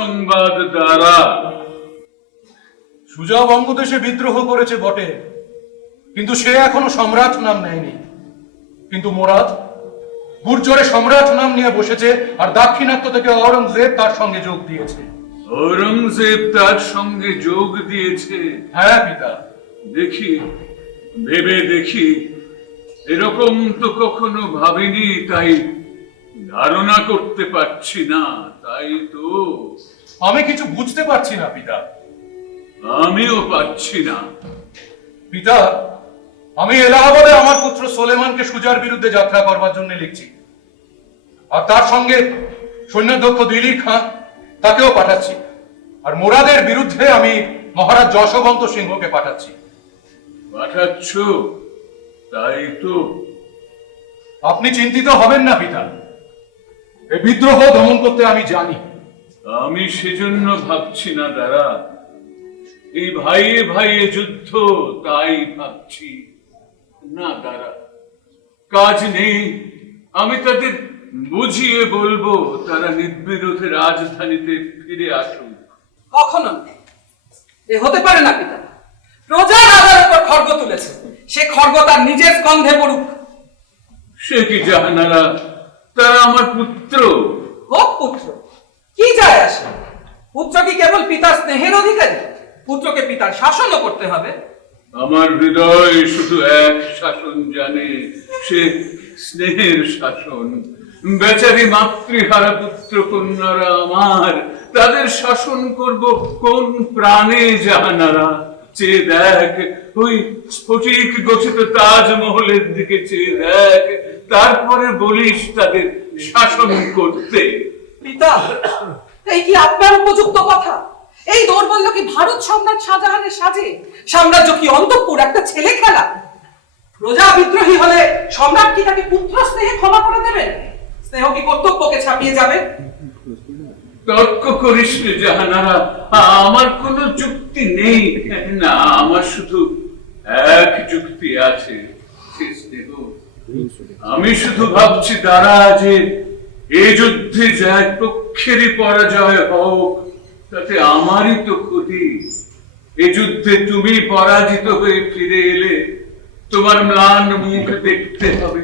দুঃসংবাদ দ্বারা। সুজা বঙ্গদেশে বিদ্রোহ করেছে বটে, কিন্তু সে এখনো সম্রাট নাম নেয়নি। কিন্তু মোরাদ বুর্জরে সম্রাট নাম নিয়ে বসেছে, আর দাক্ষিণাত্য থেকে ঔরঙ্গজেব তার সঙ্গে যোগ দিয়েছে। ঔরঙ্গজেব তার সঙ্গে যোগ দিয়েছে? হ্যাঁ পিতা। দেখি, ভেবে দেখি, এরকম তো কখনো ভাবিনি, তাই ধারণা করতে পারছি না। তাই তো আমি কিছু বুঝতে পারছি না পিতা। আমিও পারছি না পিতা। আমি এলাহাবাদে আমার পুত্র সোলেমানকে সুজার বিরুদ্ধে যাত্রা করবার জন্য লিখছি, আর তার সঙ্গে সৈন্যাধ্যক্ষ দিলীপ খান তাকেও পাঠাচ্ছি। আর মোরাদের বিরুদ্ধে আমি মহারাজ যশবন্ত সিংহকে পাঠাচ্ছি। পাঠাচ্ছ? তাই তো। আপনি চিন্তিত হবেন না পিতা, এই বিদ্রোহ দমন করতে আমি জানি। আমি সেজন্য ভাবছি না দাঁড়া, এই ভাইয়ে ভাইয়ে যুদ্ধ, তাই ভাবছি না দাঁড়া। কাজ নেই, আমি তাদের বুঝিয়ে বলবো তারা নির্বিরোধে রাজধানীতে ফিরে আসুক। কখনো এ হতে পারে না পিতা। প্রজা রাজার উপর খড়গ তুলেছে, সে খড়গ তার নিজের স্কন্ধে পড়ুক। সে কি জাহানারা, তারা আমার পুত্র। হোক পুত্র, কি যায় আসে? পুত্র কি কেবল পিতার স্নেহের অধিকারী? পুত্রকে পিতার শাসনও করতে হবে। আমার হৃদয় শুধু এক শাসন জানে, সে স্নেহের শাসন। বেচারি মাতৃহারা পুত্র কন্যারা আমার, তাদের শাসন করব কোন প্রাণে জাহানারা? চেয়ে দেখ, ওই স্ফটিক গঠিত তাজমহলের দিকে চেয়ে দেখ, তারপরে বলিস তাদের শাসন করতে। পিতা, এই কি আপনার উপযুক্ত কথা? এই দৌর্বল্য কি ভারত সম্রাট শাহজাহানের সাজে? সাম্রাজ্য কি অন্তঃপুর, একটা ছেলে খেলা? প্রজা বিদ্রোহী হলে সম্রাট কি তাকে পুত্র স্নেহে ক্ষমা করে দেবেন? স্নেহ কি কর্তব্যকে ছাপিয়ে যাবে? তর্ক করিস রে জাহানারা, আমার কোনো যুক্তি নেই। না, আমার শুধু এক যুক্তি আছে, আমি শুধু ভাবছি দাঁড়া যে এই যুদ্ধে যে এক পক্ষেরই পরাজয় হোক, তাতে আমারই তো ক্ষতি। এই যুদ্ধে তুমি পরাজিত হয়ে ফিরে এলে তোমার ম্লান মুখ দেখতে হবে,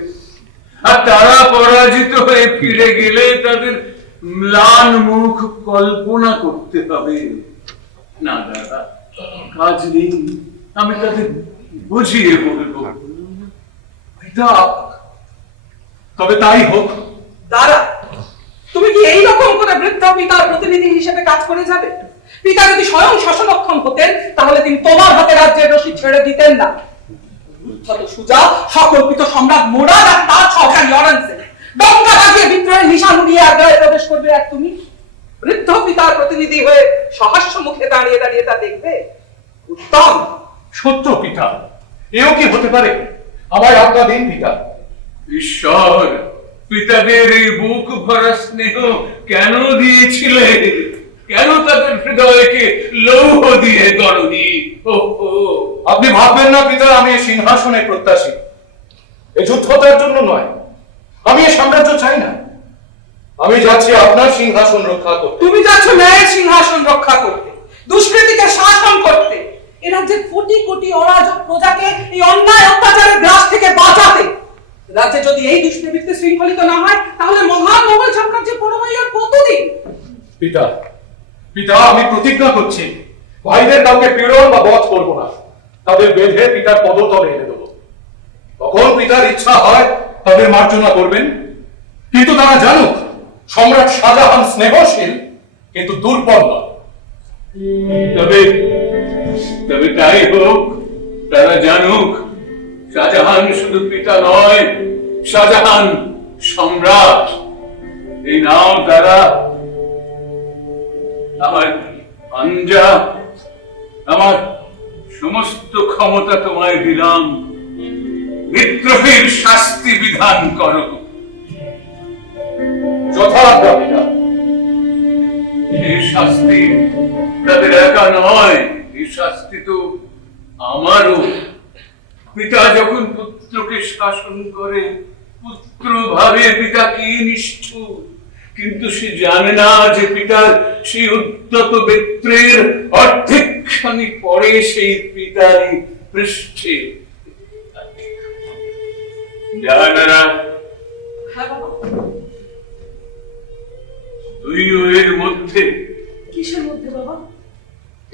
আর তারা পরাজিত হয়ে ফিরে গেলে তাদের ম্লান মুখ কল্পনা করতে হবে। না দাদা, কাজ নেই, আমি তাদের বুঝিয়ে বলবো। পিতা, তবে তাই হোক। দাঁড়া, তুমি কি এইরকম করে বৃদ্ধ পিতার প্রতিনিধি হিসেবে কাজ করে যাবে? পিতা যদি স্বয়ং শাসনক্ষম হতেন, তাহলে তিনি তোমার হাতে রাজ্যের রশি ছেড়ে দিতেন না। সুজা সকল্পিত সম্রাট মোরাদ আর তার সহকারী অরঙ্গজেব ডঙ্কা লাগিয়ে বিদ্রোহের নিশান উড়িয়ে আগ্রায় প্রবেশ করবে, আর তুমি বৃদ্ধ পিতার প্রতিনিধি হয়ে সহাস্য মুখে দাঁড়িয়ে দাঁড়িয়ে তা দেখবে? উত্তম। সত্য পিতা, এও কি হতে পারে? আমায় আজ্ঞা দিন পিতা। ঈশ্বর পিতাদের এই বুক ভরা স্নেহ কেন দিয়েছিলে? কেন তাদের হৃদয়কে লৌহ দিয়ে গড়নি? আপনি ভাববেন না পিতা আমি এই সিংহাসনের প্রত্যাশী। এই যুদ্ধ তার জন্য নয়, আমি এই সাম্রাজ্য চাই না। আমি যাচ্ছি আপনার সিংহাসন রক্ষা করতে। তুমি যাচ্ছ ন্যায়ের সিংহাসন রক্ষা করতে, দুষ্কৃতীকে শাসন করতে, এ রাজ্যের কোটি কোটি অরাজক প্রজাকে এই অন্যায় অত্যাচারের গ্রাস থেকে বাঁচাতে। রাজ্যে যদি এই দুষ্কৃতিতে শৃঙ্খলিত না হয়, তাহলে মহান মোগল সাম্রাজ্যের পরমায়ু আর কতদিন? পিতা, পিতা আমি প্রতিজ্ঞা করছি ভাইদের কাউকে পীড়ন বা বধ করবো না। তাদের বেঁধে পিতার পদতলে এনে দেবো। তখন পিতার ইচ্ছা হয় তাদের মার্জনা করবেন, কিন্তু তারা জানুক সম্রাট শাহজাহান স্নেহশীল কিন্তু দুর্বল নয়। তবে তবে তাই হোক, তারা জানুক শাহজাহান শুধু পিতা নয়, শাহজাহান সম্রাট। এই নাম দ্বারা আমার আঞ্জা, আমার সমস্ত ক্ষমতা তোমায় দিলাম। বিদ্রোহের শাস্তি বিধান করো। যথাজ্ঞা পিতা। এই শাস্তি তাদের একা নয়, এই শাস্তি তো আমারও। পিতা যখন পুত্রকে শাসন করে, পুত্র ভাবে পিতা কি নিষ্ঠুর, কিন্তু সে জানে না যে পিতার সেই উদ্যত বেত্রের অর্ধেকখানি পরে সেই পিতারই পৃষ্ঠে। জাহানারা, হ্যাঁ বাবা। তুই ও এর মধ্যে, কিসের মধ্যে বাবা?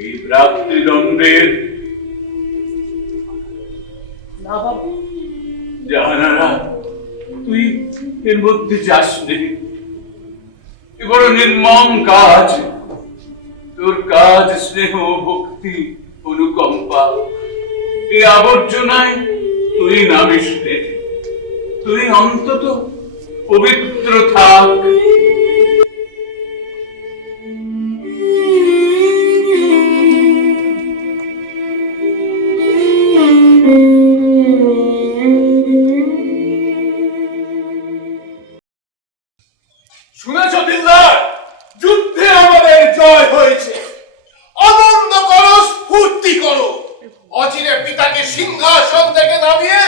এই ভ্রাতৃদ্বন্দ্বের। না বাবা। জাহানারা, তুই এর মধ্যে যাস নে। এ বড় নির্মম কাজ। তোর কাজ স্নেহ, ভক্তি, অনুকম্পা, এই আবর্জনায় তুই নামিস নে। তুই অন্তত পবিত্র থাক। শুনেছ দিলদার, যুদ্ধে আমাদের জয় হয়েছে। আনন্দ করো, স্ফূর্তি করো। অচিরে পিতাকে সিংহাসন থেকে নামিয়ে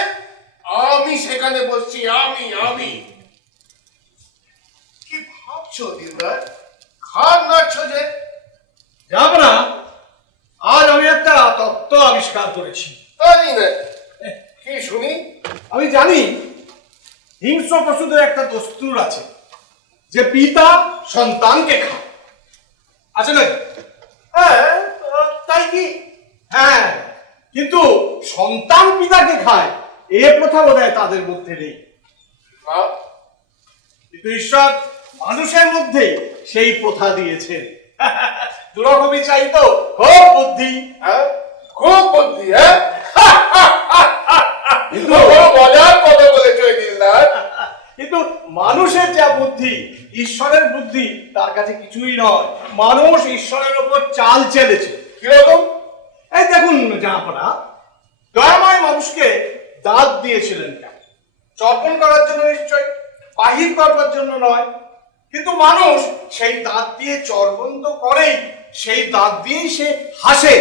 আমি সেখানে বসছি। আমি কি ভাবছো দিলদার? খান নাচ্ছ যে? যাব না। আজ আমি একটা তত্ত্ব আবিষ্কার করেছি। জানি না, কি শুনি? আমি জানি হিংস্র পশুদের একটা দস্তুর আছে যে পিতা সন্তানকে খায়। আছে না? হ্যাঁ, তাই কি? হ্যাঁ, কিন্তু সন্তান পিতাকে খায় এ প্রথা বোধহয় তাদের মধ্যে নেই। হ্যাঁ? কিন্তু ঈশ্বর মানুষের মধ্যে সেই প্রথা দিয়েছেন। দুরকমই চাই তো, খুব বুদ্ধি। হ্যাঁ, খুব বুদ্ধি। হ্যাঁ, বড় মজার কথা বলেছ এই দিলদার। কিন্তু মানুষের যা বুদ্ধি, ঈশ্বরের বুদ্ধি তার কাছে কিছুই নয়। মানুষ ঈশ্বরের উপর চাল চেলেছে। কিরকম? এই দেখুন জাহাপনা, দয়াময় মানুষকে দাঁত দিয়েছিলেন কেন? চর্পণ করার জন্য নিশ্চয়, বাহির করবার জন্য নয়। কিন্তু মানুষ সেই দাঁত দিয়ে চর্পণ তো করেই, সেই দাঁত দিয়েই সে হাসে।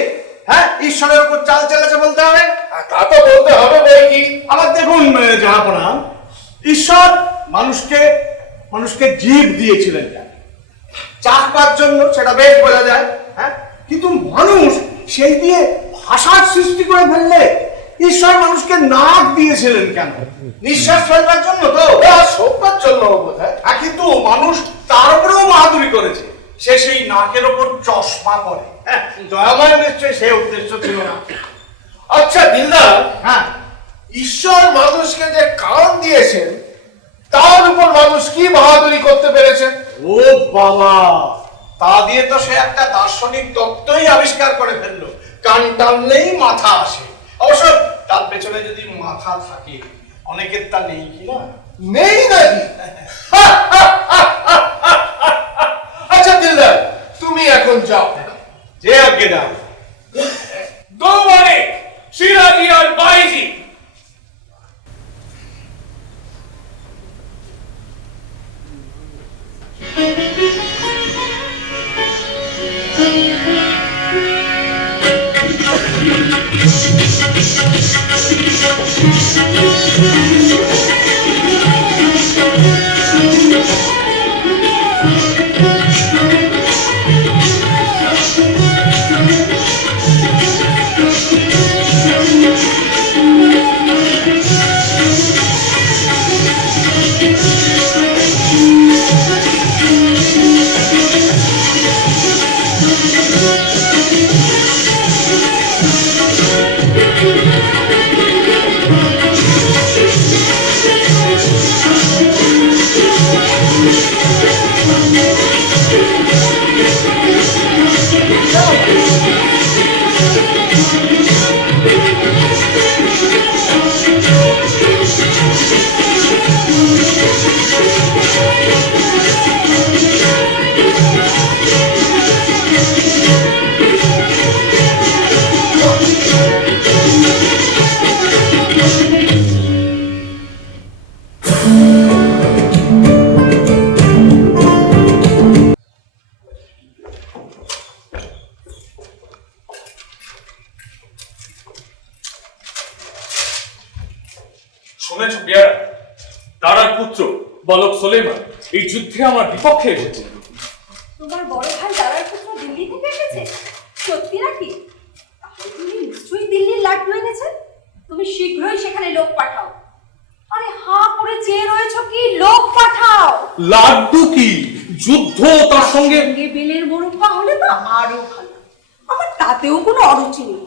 হ্যাঁ, ঈশ্বরের উপর চাল চেলেছে বলতে হবে। তা তো বলতে হবে বই কি। আবার দেখুন জাহাপনা, ঈশ্বর মানুষকে জীব দিয়েছিলেন কেন? চাকবার জন্য, সেটা বেশ বোঝা যায়। হ্যাঁ, কিন্তু মানুষ সেই দিয়ে ভাষার সৃষ্টি করে ফেললে ঈশ্বর মানুষকে নাক দিয়েছিলেন কেন? নিঃশ্বাস ফেলবার জন্য তো, সবার জন্য বোধ হয়। কিন্তু মানুষ তার উপরেও বাহাদুরি করেছে। সে সেই নাকের ওপর চশমা পরে। হ্যাঁ, দয়াময় নিশ্চয়ই সে উদ্দেশ্য ছিল না। আচ্ছা দিলদার, হ্যাঁ, ঈশ্বর মানুষকে যে কান দিয়েছেন তার উপর মানুষ কি বাহাদুরি করতে পেরেছে? ও বাবা, তা দিয়ে তো সে একটা দার্শনিক তত্ত্বই আবিষ্কার করে ফেললো। কান টানলেই মাথা আসে। অবশ্য তার পেছনে যদি মাথা থাকে, অনেকের তা নেই কিনা? নেই নাকি? আচ্ছা দিলদার, তুমি এখন যাও। যে আগে না। দো মানে সিরাজি আর বাইজি। শুনেছ পেয়ারা, তারার পুত্র বালক সোলেমান এই যুদ্ধে আমার বিপক্ষে এসেছে। তোমার বড় ভাই দাদার পুত্র দিল্লি থেকে এসেছে? সত্যি নাকি? তাহলে তুমি নিশ্চয়ই দিল্লির লাড্ডু এনেছে। তুমি শীঘ্রই সেখানে লোক পাঠাও। আরে হাঁ করে চেয়ে রয়েছো কি? লোক পাঠাও। লাড্ডু কি? যুদ্ধ, তার সঙ্গে বেলের মোরব্বা হলে তো আরো ভালো। আমার তাতেও কোনো অরুচি নেই।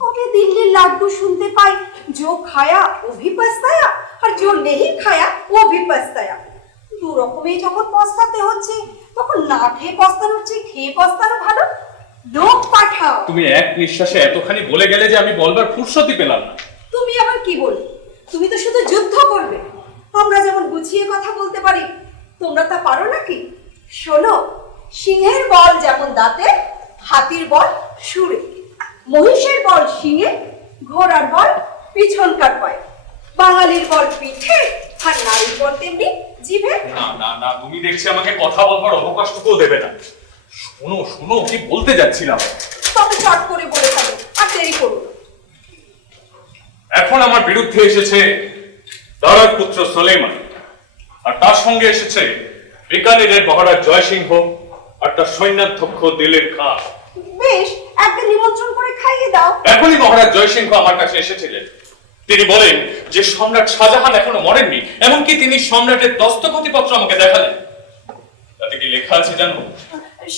তবে দিল্লির লাড্ডু শুনতে পাই जो खाया वो भी पछताया আর जो नहीं खाया वो भी पछताया। দু রকমেই যখন পস্তাতে হচ্ছে তখন না খেয়ে পস্তানোর চেয়ে খেয়ে পস্তানো ভালো। লোক পাঠাও। তুমি এক নিঃশ্বাসে এতখানি বলে গেলে যে আমি বলবার ফুরসতই পেলাম না। তুমি আবার কি বলবে? তুমি তো শুধু যুদ্ধ করবে। আমরা যেমন গুছিয়ে কথা বলতে পারি তোমরা তা পারো নাকি? শোনো, সিংহের বল যেমন দাঁতে, হাতির বল সুরে, মহিষের বল শিঙে, ঘোড়ার বল পিছনকার পায়ে, বাঙালির বল পিঠে, আর নারীর বল তেমনি জিভে। না না না, তুমি দেখছি আমাকে কথা বলবার অবকাশটুকুও দেবে না। শোনো শোনো, কি বলতে যাচ্ছিলাম। তবে চট করে বলে ফেলো, আর দেরি করো না। এখন আমার বিরুদ্ধে এসেছে দারার পুত্র সুলেমান, আর তার সঙ্গে এসেছে বিকানেরের মহারাজ জয়সিংহ আর তার সৈন্যাধ্যক্ষ দিলের খাঁ। বেশ, একদিন নিমন্ত্রণ করে খাইয়ে দাও। এখনই মহারাজ জয়সিংহ আমার কাছে এসেছিলেন। তিনি বলেন যে সম্রাট শাহজাহান এখনো মরেননি, এমনকি তিনি সম্রাটের দস্তখতিপত্র আমাকে দেখালেন। তাতে কি লেখা আছে জানো?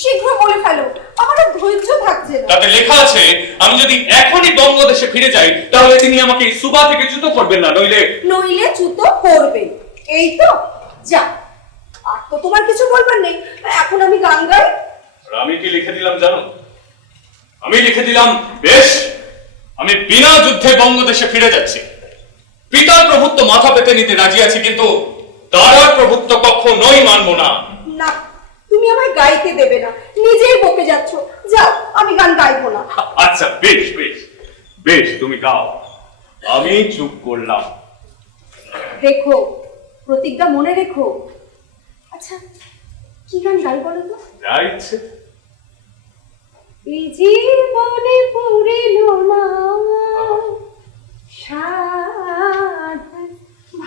শীঘ্র বলে ফেলো, আমার আর ধৈর্য থাকছে না। তাতে লেখা আছে আমি যদি এখনই বঙ্গদেশে ফিরে যাই তাহলে তিনি আমাকে সুবা থেকে চ্যুত করবেন না, নইলে চ্যুত করবেন। এই তো, যা, আর তো তোমার কিছু বলবার নেই। এখন আমি গান গাই। আর আমি কি লিখে দিলাম জানো? আমি লিখে দিলাম, বেশ, আমি বিনা যুদ্ধে বঙ্গদেশে ফিরে যাচ্ছি। পিতার প্রভুত্ব মাথা পেতে নিতে রাজি আছি, কিন্তু দারার প্রভুত্ব কখনোই মানবো না। না, তুমি আমায় গাইতে দেবে না, নিজেই বকে যাচ্ছ। যাও, আমি গান গাইবো না। আচ্ছা বেশ বেশ বেশ, তুমি গাও, আমি চুপ করলাম। দেখো, প্রতিজ্ঞা মনে রেখো। আচ্ছা, কি গান গাই বলো তো? যা ইচ্ছে। এই জীবনে পুরিল না সাধ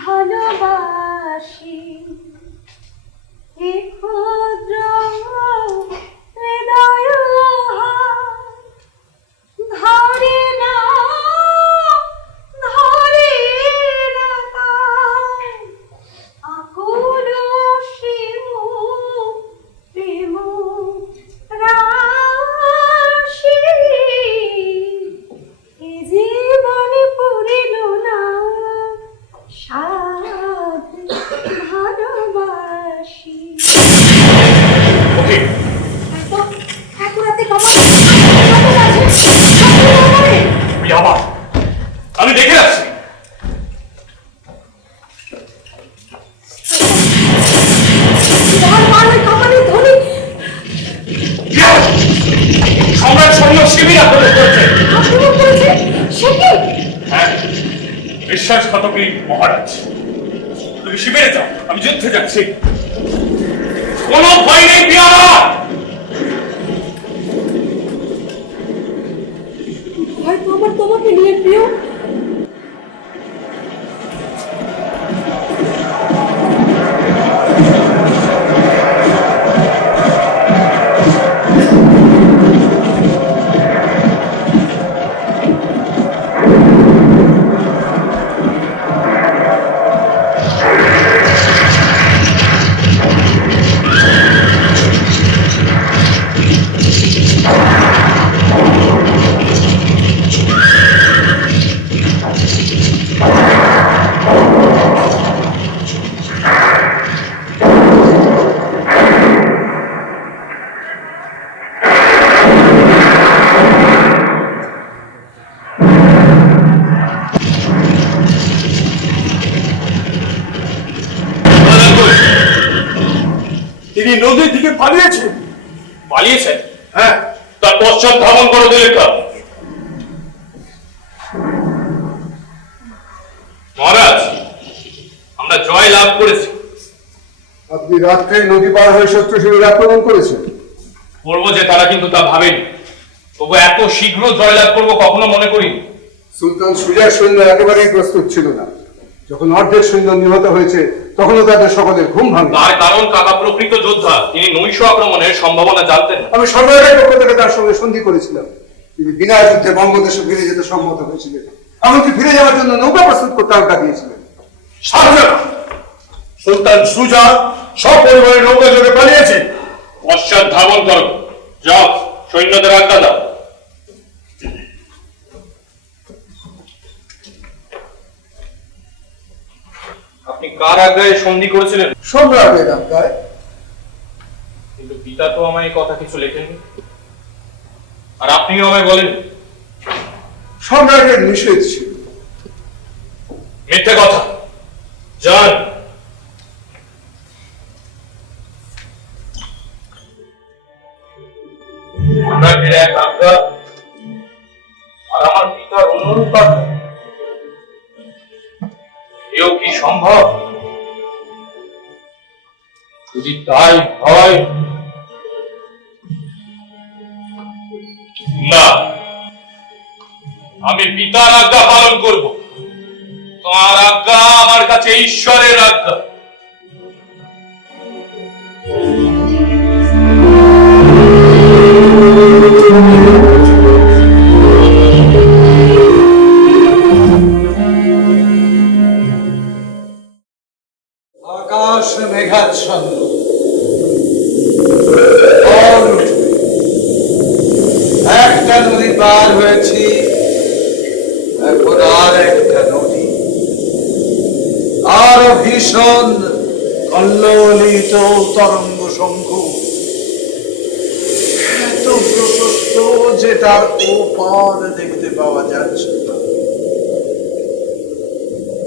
ভালোবাসি, এ ক্ষুদ্র হৃদয় ধরে না আকুল শিমু প্রেম রাশি, এ জীবনে পুরিল না সাধ ভালোবাসি। ওকে, এত রাতে কামাল আছে। তুই আবার, আমি দেখে আসছি। সম্রাট সৈন্য শিবির আক্রমণ করছে। হ্যাঁ, বিশ্বাসঘাতকী মহারাজ। তুমি শিবিরে যাও, আমি যুদ্ধে যাচ্ছি। কোনো ভয় নেই পিয়ারা। হয়তো আমার তোমাকে নিয়ে প্রিয়। তিনি নদীর দিকে পালিয়েছেন। পালিয়েছেন? হ্যাঁ। তার পশ্চাৎ ধাবন করে দিলে কা। মহারাজ, আমরা জয় লাভ করেছি। আপনি রাত্রে নদী পার হয়ে শত্রু শিবির আক্রমণ করেছেন। করবো যে তারা কিন্তু তা ভাবেনি। তবু এত শীঘ্র জয়লাভ করবো কখনো মনে করি। সুলতান সুজার সৈন্য একেবারেই প্রস্তুত ছিল না। যখন অর্ধেক সৈন্য নিহত হয়েছে তখনও তাদের সকলের ঘুম ভাঙে। তার কারণ কাকা প্রকৃত যোদ্ধা, তিনি নৈশ আক্রমণের সম্ভাবনা জানতেন। আমি সম্রাটের পক্ষ থেকে তার সঙ্গে সন্ধি করেছিলাম, তিনি বিনা যুদ্ধে বঙ্গদেশে ফিরে যেতে সম্মত হয়েছিলেন, এমনকি ফিরে যাওয়ার জন্য নৌকা প্রস্তুত করতে আজ্ঞা দিয়েছিলেন। সুলতান সুজা সপরিবারে নৌকা যোগে পালিয়েছে। পশ্চাৎ ধাবন করো, যাও সৈন্যদের আজ্ঞা দাও। আপনি কার আজ্ঞায় সন্ধি করেছিলেন? সম্রাটের আজ্ঞায়। কিন্তু পিতা তো আমায় এই কথা কিছু লেখেননি, আর আপনিও আমায় বলেন। সম্রাটের নিষেধ ছিল। মিথ্যে কথা, যান। সম্রাটের এক আজ্ঞা আর আমার পিতার অনুরূপ আজ্ঞা, এও কি সম্ভব? যদি তাই হয়, না, আমি পিতার আজ্ঞা পালন করব। তোমার আজ্ঞা আমার কাছে ঈশ্বরের আজ্ঞা। আকাশ মেঘাচ্ছন্ন, ঝড় উঠবে। একটা নদী পার হয়েছি, এখন আর একটা নদী, আরো ভীষণ কল্লোলিত তরঙ্গ শঙ্কু, এত প্রশস্ত যে তার ওপার দেখতে পাওয়া যাচ্ছে না।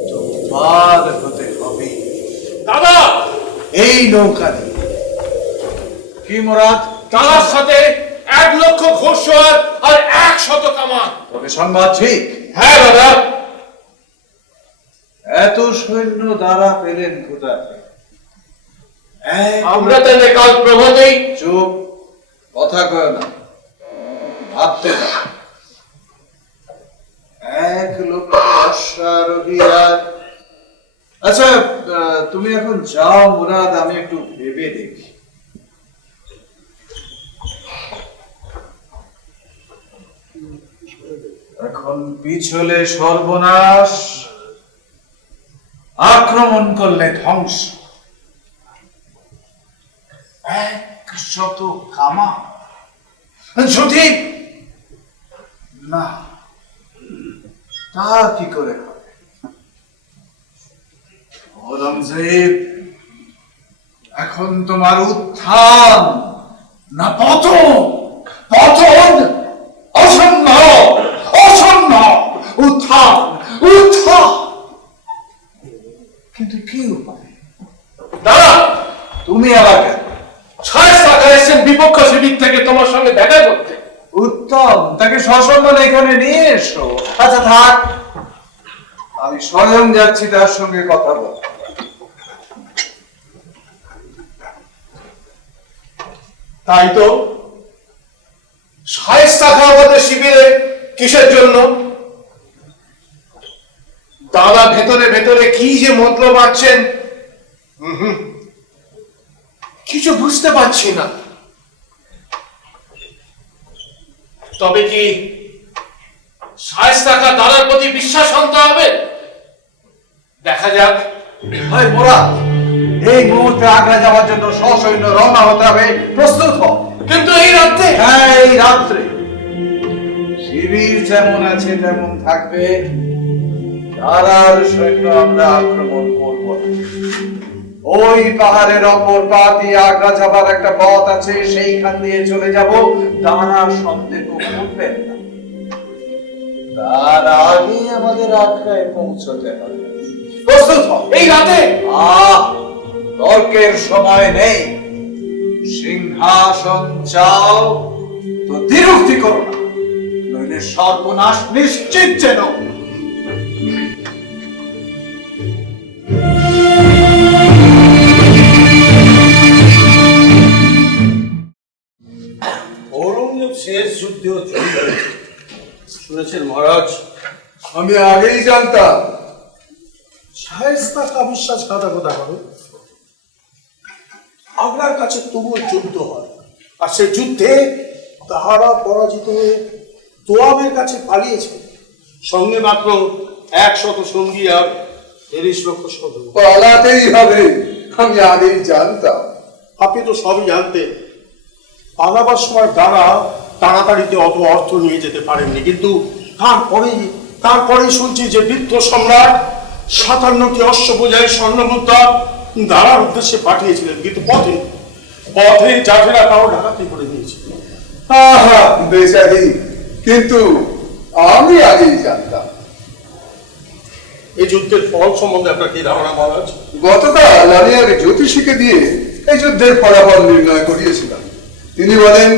তো পার হতে হবে দাদা, এই নৌকা দিয়ে। কি মুরাদ? তার সাথে 1,00,000 ঘোড়সওয়ার আর 100 কামান। তবে সংবাদ ঠিক? হ্যাঁ দাদা। এত সৈন্য দ্বারা পেলেন কোথায়? আমরা তাহলে কাল প্রভাতেই। চুপ, কথা কয় না, ভাবতে না। 1,00,000 অশ্বারোহী আর আচ্ছা, তুমি এখন যাও মুরাদ, আমি একটু ভেবে দেখি। এখন পিছলে সর্বনাশ, আক্রমণ করলে ধ্বংস। 100 কামান যদি না, তা কি করে হবে? ঔরঙ্গজেব, এখন তোমার উত্থান না পতন? পতন অসম্ভব, অসম্ভব। উত্থান, উত্থান। কিন্তু কি উপায়? দাদা, তুমি আবার কেন? শায়েস্তা খাঁ এসেছেন বিপক্ষ শিবির থেকে তোমার সঙ্গে দেখা করতে। উত্তম, তাকে সসম্মানে এখানে নিয়ে এসো। আচ্ছা থাক, আমি স্বয়ং যাচ্ছি তার সঙ্গে কথা বলতে। তাই তো, শায়েস্তা খাঁ আমাদের শিবিরে কিসের জন্য? দাদা ভেতরে ভেতরে কি যে মতলব আছেন, কিছু বুঝতে পারছি না। তবে কি শায়েস্তা খাঁ দাদার প্রতি বিশ্বাস আনতে হবে? দেখা যাক। ভাই মোরা, এই মুহূর্তে আগ্রা যাওয়ার জন্য সসৈন্য রওনা হতে হবে, প্রস্তুত হও। কিন্তু এই রাতে? হ্যাঁ, এই রাত্রে শিবির যেমন আছে তেমন থাকবে, তারার সৈন্য আমরা আক্রমণ করব না। ওই পাহাড়ের অপর পা দিয়ে আগ্রা যাবার একটা পথ আছে, সেইখান দিয়ে চলে যাব। তারা সন্দেহ করবেন না, তার আগে আমাদের আগ্রায় পৌঁছতে হবে। প্রস্তুত হও। এই রাতে? তর্কের সময় নেই। সিংহাসন চাও তো দ্বিরুক্তি করো না, নইলে সর্বনাশ নিশ্চিত যেন। ঔরঙ্গজেব শেষ যুদ্ধেও জয়ী হয়েছে শুনেছেন মহারাজ। আমি আগেই জানতাম। শায়েস্তা কা বিশ্বাসঘাতকতা করে আগ্রার কাছে তুমুল যুদ্ধ হয়, আর সেই যুদ্ধে তাহারা পরাজিত হয়ে তোয়াবের কাছে পালিয়েছে, সঙ্গে মাত্র 100 সঙ্গী আর 30 লক্ষ সৈন্য। পালাতেই হবে, আমি আগেই জানতাম। আপনি তো সবই জানতেন। পালাবার সময় তারা তাড়াতাড়িতে অত অর্থ নিয়ে যেতে পারেননি, কিন্তু তারপরেই শুনছি যে বৃদ্ধ সম্রাট 57টি অশ্ববোঝাই স্বর্ণমুদ্রা দাঁড়ার উদ্দেশ্যে পাঠিয়েছিলেন, কিন্তু পথে জাঠেরা তাও ডাকাতি করে দিয়েছে। আহা বেচারি, কিন্তু আমি আগেই জানতাম। এই যুদ্ধের ফল সম্বন্ধে আপনার কি ধারণা মহারাজ? গতকাল আমি এক জ্যোতিষীকে দিয়ে এই যুদ্ধের ফলাফল নির্ণয় করিয়েছিলাম। তিনি বলেন,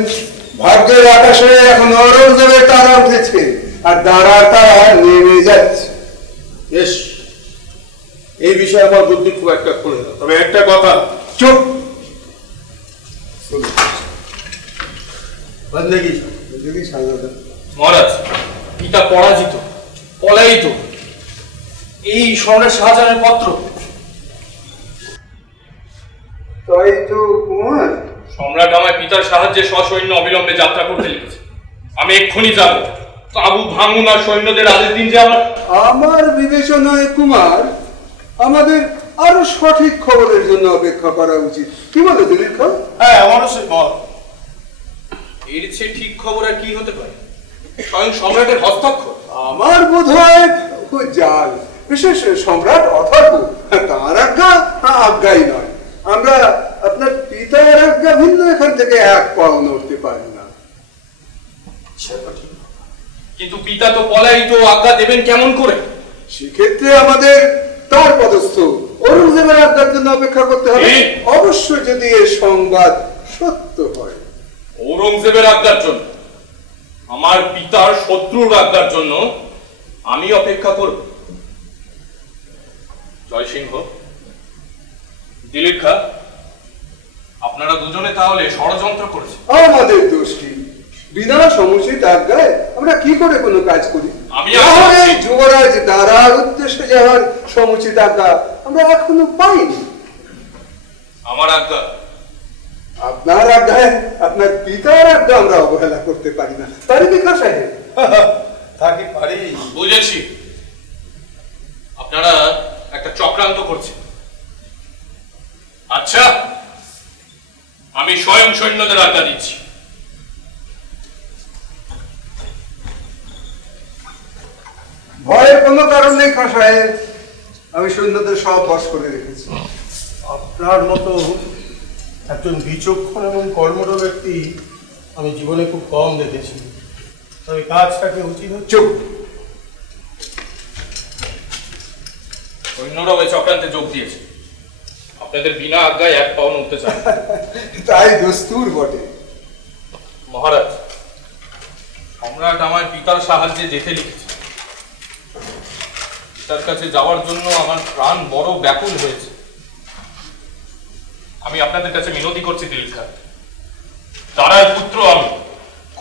ভাগ্যের আকাশে এখন ঔরঙ্গজেবের তারা উঠেছে আর দাঁড়ার তারা নেমে যাচ্ছে। বেশ, এই বিষয়ে আমার বুদ্ধি খুব একটা খুলে না, তবে একটা কথা। চুপ। বন্দেগী যদি সাজা মহারাজ, পিতা পরাজিত, পলায়িত। এই সম্রাট শাহজাহানের পত্র। তাই তো কুমার, সম্রাট আমায় পিতার সাহায্যে সসৈন্য অবিলম্বে যাত্রা করতে লিখেছে। আমি এক্ষুনি যাব। তাবু ভাঙুন আর সৈন্যদের আদেশ দিন যে আমার বিবেচনায় কুমার, আমাদের আরো সঠিক খবরের জন্য অপেক্ষা করা উচিত। কি বলে দিলীপ খান? হ্যাঁ, আমারও সে মত। এর চেয়ে ঠিক খবর আর কি হতে পারে? স্বয়ং সম্রাটের হস্তক্ষেপ। আমার বোধ হয় ও জাল। বিশেষ সম্রাট অথর্ব, তাঁর আজ্ঞাই নয়। আমরা আপনার পিতার আজ্ঞা ভিন্ন এখান থেকে এক পাও নড়তে পারি না। কিন্তু পিতা তো পলায়িত, আজ্ঞা দেবেন কেমন করে? সেক্ষেত্রে আমাদের তার পদস্থ ঔরঙ্গজেবের আজ্ঞার জন্য অপেক্ষা করতে হবে, অবশ্য যদি এর সংবাদ সত্য হয়। ঔরঙ্গজেবের আজ্ঞার জন্য? আমার পিতার শত্রুর আজ্ঞার জন্য আমি অপেক্ষা করব? জয়সিংহ, দিলীপ খা, আপনারা দুজনে তাহলে ষড়যন্ত্র করেছেন। আমাদের দোষ কি? বিনা সমুচিত আজ্ঞায় আমরা কি করে কোনো কাজ করি? আমি যুবরাজ দ্বারার উদ্দেশ্যে যাওয়ার সমুচিত আজ্ঞা আমরা এখনো পাইনি। আমার আজ্ঞা? আপনার আজ্ঞায় আপনার পিতার আজ্ঞা আমরা অবহেলা করতে পারি না, পারি কি খা সাহেব? তাকে পারি। বুঝেছি, আপনারা একটা চক্রান্ত করছেন। আচ্ছা, আমি স্বয়ং সৈন্যদের আজ্ঞা দিচ্ছি। ভয়ের কোনো কারণ নেই খা সাহেব, আমি সৈন্যদের সব বশ করে রেখেছি। আপনার মতো একজন বিচক্ষণ এবং কর্মঠ ব্যক্তি আমি জীবনে খুব কম দেখেছি, তবে কাজটাকে উচিত হচ্ছে। চুপ। সৈন্যরা ওই চক্রান্তে যোগ দিয়েছে। আপনাদের বিনা আজ্ঞায় এক পাও নড়তে চান। তাই দস্তুর বটে। মহারাজ, সম্রাট আমার পিতার সাহায্যে যেতে লিখেছে। পিতার কাছে যাওয়ার জন্য আমার প্রাণ বড় ব্যাকুল হয়েছে। আমি আপনাদের কাছে মিনতি করছি দিলীপ খা, তারার পুত্র আমি,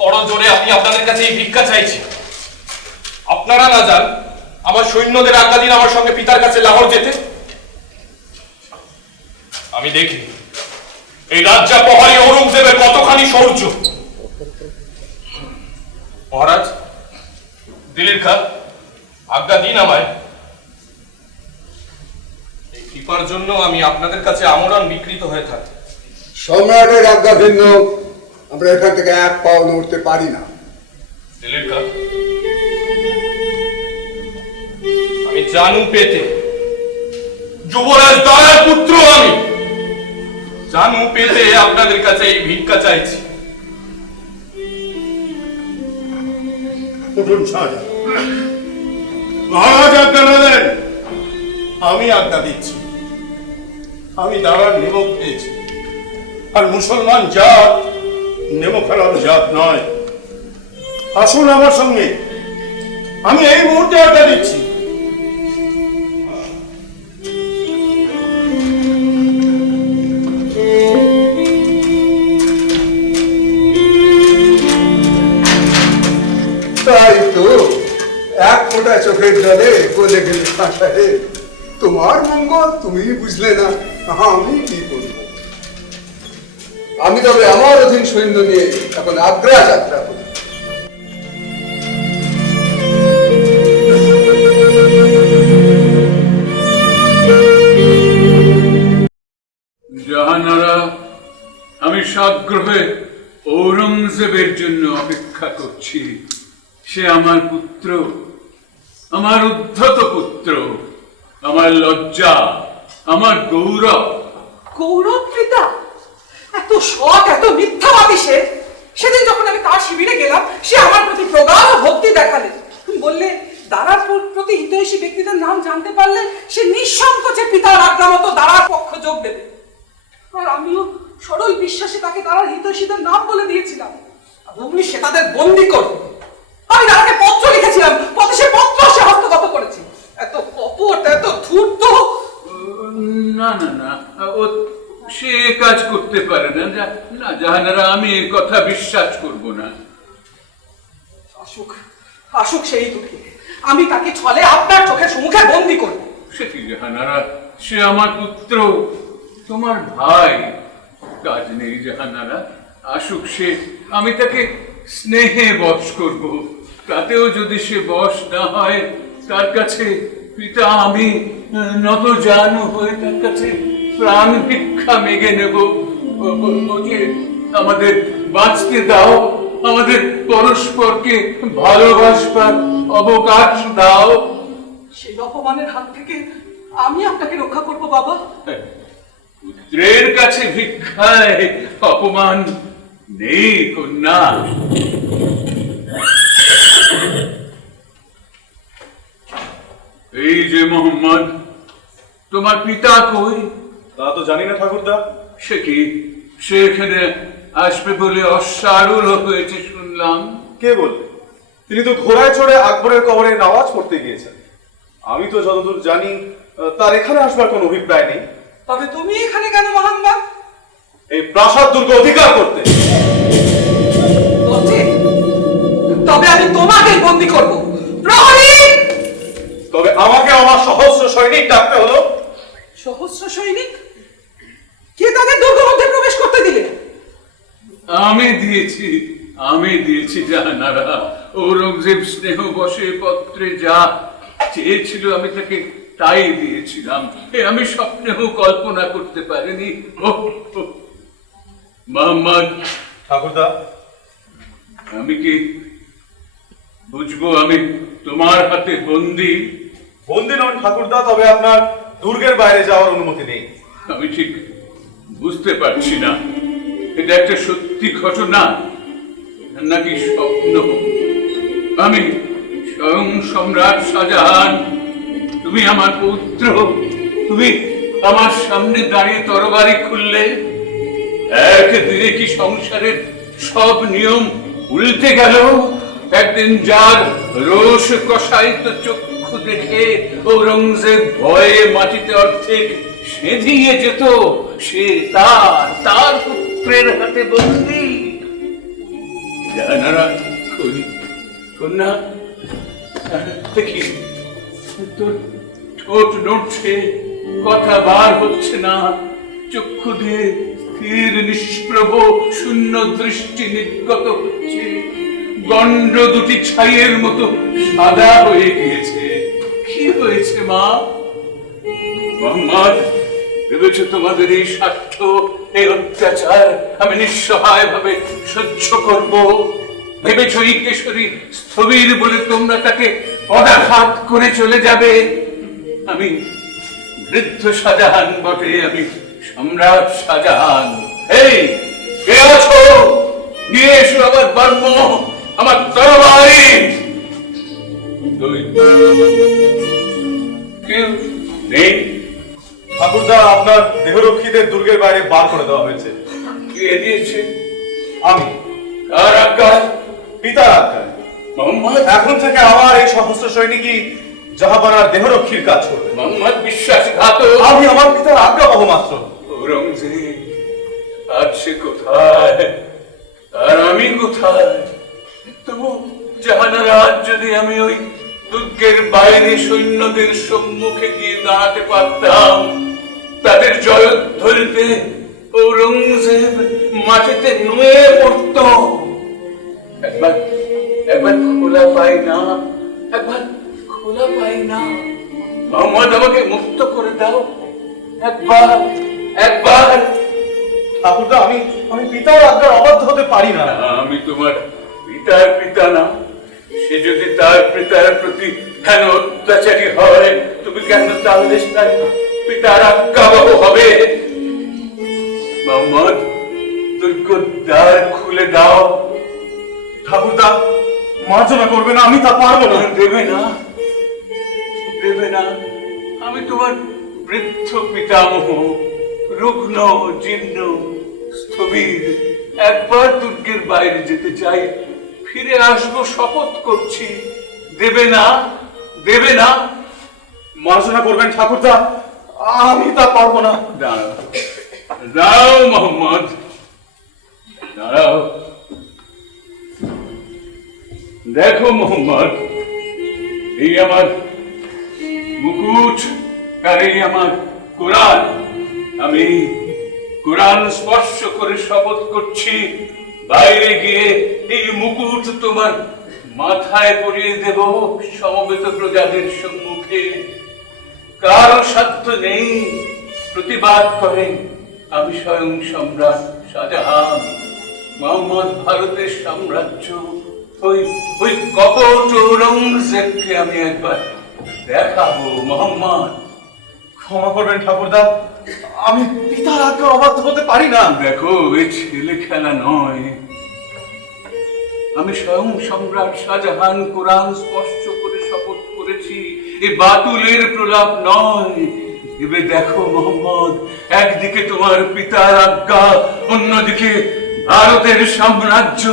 করজোড়ে আমি আপনাদের কাছে এই ভিক্ষা চাইছি। আপনারা না যান, আমার সৈন্যদের আজ্ঞা দিন আমার সঙ্গে পিতার কাছে লাহোর যেতে। আমি দেখি এই রাজ্যা প্রহরী ঔরঙ্গজেবের কতখানি শৌর্য। মহারাজ, দিলীপ খা, আজ্ঞা দিন আমায়। এই কৃপার জন্য আমি আপনাদের কাছে আমরণ বিকৃত হয়ে থাকি। সম্রাটের আজ্ঞা ভিন্ন, আমরা এখান থেকে এক পাও নড়তে পারি না। দিলীপ খা, আমি জানু পেতে, যুবরাজ দ্বারার পুত্র আমি, জানু পেতে আপনাদের কাছে এই ভিক্ষা চাইছি। উঠুন শাহজাহান, মহারাজ আজ্ঞা না দেন, আমি আজ্ঞা দিচ্ছি। আমি দাঁড়ার নিমক পেয়েছি, আর মুসলমান জাত নেমো খেলার জাত নয়। আসুন আমার সঙ্গে, আমি এই মুহূর্তে আজ্ঞা দিচ্ছি। তাই তো, এক ফোঁটা চোখের জলে গলে গেল খা সাহেব। তোমার মঙ্গল তুমি বুঝলে না, আমি কি করব? আমি তবে আমার অধীন সৈন্য নিয়ে এখন আগ্রা যাত্রা করি। জাহানারা, আমি সাগ্রহে ঔরঙ্গজেবের জন্য অপেক্ষা করছি। সে আমার পুত্র, আমার উদ্ধত পুত্র, আমার লজ্জা, আমার গৌরব। গৌরব পিতা, এত সৎ, এত মিথ্যাবাদী সে। সেদিন যখন আমি তার শিবিরে গেলাম, সে আমার প্রতি প্রগাঢ় ভক্তি দেখালেন। বললে দারার প্রতি হিতৈষী ব্যক্তিদের নাম জানতে পারলে সে নিঃসংকোচে পিতার আজ্ঞা মতো দারার পক্ষ যোগ দেবে। আর আমিও সরল বিশ্বাসে তাকে দারার হিতৈষীদের নাম বলে দিয়েছিলাম। অমনি সে তাদের বন্দি করবে। আমি দারাকে পত্র লিখেছিলাম, পথে সে পত্র সে হস্তগত করেছে। এত কপট, এত ধূর্ত। না না না, ও সে কাজ করতে পারে না। না জাহানারা, আমি এ কথা বিশ্বাস করব না। আসুক, আসুক সেই দুটি। আমি তাকে ছলে আপনার চোখের সম্মুখে বন্দি করব। সে কি জাহানারা, সে আমার পুত্র, তোমার ভাই। কাজ নেই জাহানারা, আসুক সে। আমি তাকে স্নেহে বশ করব। তাতেও যদি সে বশ না হয়, তার কাছে পিতা আমি নত জানু হয়ে তার কাছে প্রাণ ভিক্ষা মেগে নেব। বলবো যে আমাদের বাঁচতে দাও, আমাদের পরস্পরকে ভালোবাসবার অবকাশ দাও। সেই অপমানের হাত থেকে আমি আপনাকে রক্ষা করব বাবা। পুত্রের কাছে ভিক্ষায় অপমান নেই কন্যা। এই যে মোহাম্মদ, তোমার পিতা কই? তা তো জানি না ঠাকুরদা। সে কি, সে এখানে আসবে বলে অশ্বারূঢ় হয়েছে শুনলাম। কে বলবে? তিনি তো ঘোড়ায় চড়ে আকবরের কবরে নামাজ পড়তে গিয়েছেন। আমি তো যতদূর জানি তার এখানে আসবার কোনো অভিপ্রায় নেই। তবে তুমি এখানে কেন মোহাম্মদ? এই প্রাসাদ দুর্গ অধিকার করতে। তবে আমি তোমাকে বন্দি করব। প্রহরী! তবে আমাকে আমার সহস্র সৈনিক ডাকতে হলো। সহস্র সৈনিক? কে তাদের দুর্গ মধ্যে প্রবেশ করতে দিলে? আমি দিয়েছি জাহানারা। ঔরঙ্গজেব স্নেহ বশে পত্রে যা চেয়েছিল আমি তাকে তাই দিয়েছিলাম। আমি স্বপ্নেও কল্পনা করতে পারিনি। মোহাম্মদ। ঠাকুরদা, আমি কি বুঝবো আমি তোমার হাতে বন্দি? বন্দি নন ঠাকুরদা, তবে আপনার দুর্গের বাইরে যাওয়ার অনুমতি নেই। আমি ঠিক বুঝতে পারছি না, এটা একটা সত্যি ঘটনা নাকি স্বপ্ন? আমি স্বয়ং সম্রাট শাহজাহান, তুমি আমার পুত্র, তুমি আমার সামনে দাঁড়িয়ে তরবারি খুললে। একদিনে কি সংসারের সব নিয়ম উল্টে গেল? একদিন যার রোষ কষায়িত চক্ষু দেখে ঔরঙ্গজেব ভয়ে মাটিতে অর্ধেক সেধিয়ে যেত, সে তার পুত্রের হাতে বন্দি। জাহানারা কন্যা, দেখি তোর ঠোঁট নড়ছে, কথা বার হচ্ছে না, চক্ষু দিয়ে স্থির নিষ্প্রভ শূন্য দৃষ্টি নির্গত হচ্ছে, গন্ড দুটি ছাইয়ের মতো সাদা হয়ে গিয়েছে। কি হয়েছে মা? মোহাম্মদ, ভেবেছ তোমাদের এই স্বার্থ, এই অত্যাচার আমি নিঃসহায় ভাবে সহ্য করব? ভেবেছ এই কেশরী স্থবির বলে তোমরা তাকে পদাঘাত করে চলে যাবে? আমি বৃদ্ধ শাহজাহান বটে, আমি সম্রাট শাহজাহান। এই কে আছো? নিয়ে এসো আমার বর্ম, আমার তরবারি। কেউ নেই? ঠাকুরদা, আপনার দেহরক্ষীদের দুর্গের বাইরে বার করে দেওয়া হয়েছে। কে দিয়েছে? আমি। কার আজ্ঞায়? পিতার আজ্ঞায়। মোহাম্মদ, এখন থেকে আমার এই সহস্র সৈনিকই জাহাপানার দেহরক্ষীর কাজ করবে। মোহাম্মদ বিশ্বাসঘাতক। আমি আমার পিতার আজ্ঞা পাবো মাত্র। ঔরঙ্গজেব আজ সে কোথায়, আর আমি কোথায়? তবু জাহানারা, আজ যদি আমি ওই দুর্গের বাইরে সৈন্যদের সম্মুখে গিয়ে দাঁড়াতে পারতাম, তাদের জয়ধ্বনিতে ঔরঙ্গজেব মাটিতে নুয়ে পড়ত। একবার একবার খোলা পাই না, একবার খোলা পাই না। মোহাম্মদ, আমাকে মুক্ত করে দাও একবার, একবার। ঠাকুরদা, আমি পিতার আজ্ঞার অবাধ্য হতে পারি না। আমি তোমার পিতার পিতা না, সে যদি তার পিতার প্রতি কেন অত্যাচারী হয়, তুমি কেন তাহলে তার পিতার আজ্ঞাবহ হবে? মোহাম্মদ, দুর্গ দ্বার খুলে দাও। ঠাকুরদা, মার্জনা করবে না, আমি তা পারবো না। দেবে না, দেবে না। আমি তোমার বৃদ্ধ পিতামহ, রুগ্ন জীর্ণ স্থবির, একবার দুর্গের বাইরে যেতে চাই, ফিরে আসবো শপথ করছি। দেবে না, দেবে না। মার্জনা করবেন ঠাকুরদা, আমি তা পারবো না। দাঁড়াও, দাঁড়াও মোহাম্মদ, দাঁড়াও। দেখো মোহাম্মদ, এই আমার মুকুট আর এই আমার কোরআন। আমি কোরআন স্পর্শ করে শপথ করছি, বাইরে গিয়ে এই মুকুট তোমার মাথায় পরিয়ে দেব সমবেত প্রজাদের সম্মুখে। কারো সাধ্য নেই প্রতিবাদ করে। আমি স্বয়ং সম্রাট শাহজাহান, মোহাম্মদ ভারতের সাম্রাজ্য, ওই কপট ঔরঙ্গজেবকে আমি একবার দেখাবো। মোহাম্মদ, ক্ষমা করবেন ঠাকুরদা, আমি পিতার আজ্ঞার অবাধ্য হতে পারি না। দেখো, এই ছেলে খেলা নয়। আমি স্বয়ং সম্রাট শাহজাহান কোরআন স্পর্শ করে শপথ করেছি, এই বাতুলের প্রলাপ নয়। এবে দেখো মোহাম্মদ, একদিকে তোমার পিতার আজ্ঞা, অন্যদিকে ভারতের সাম্রাজ্য।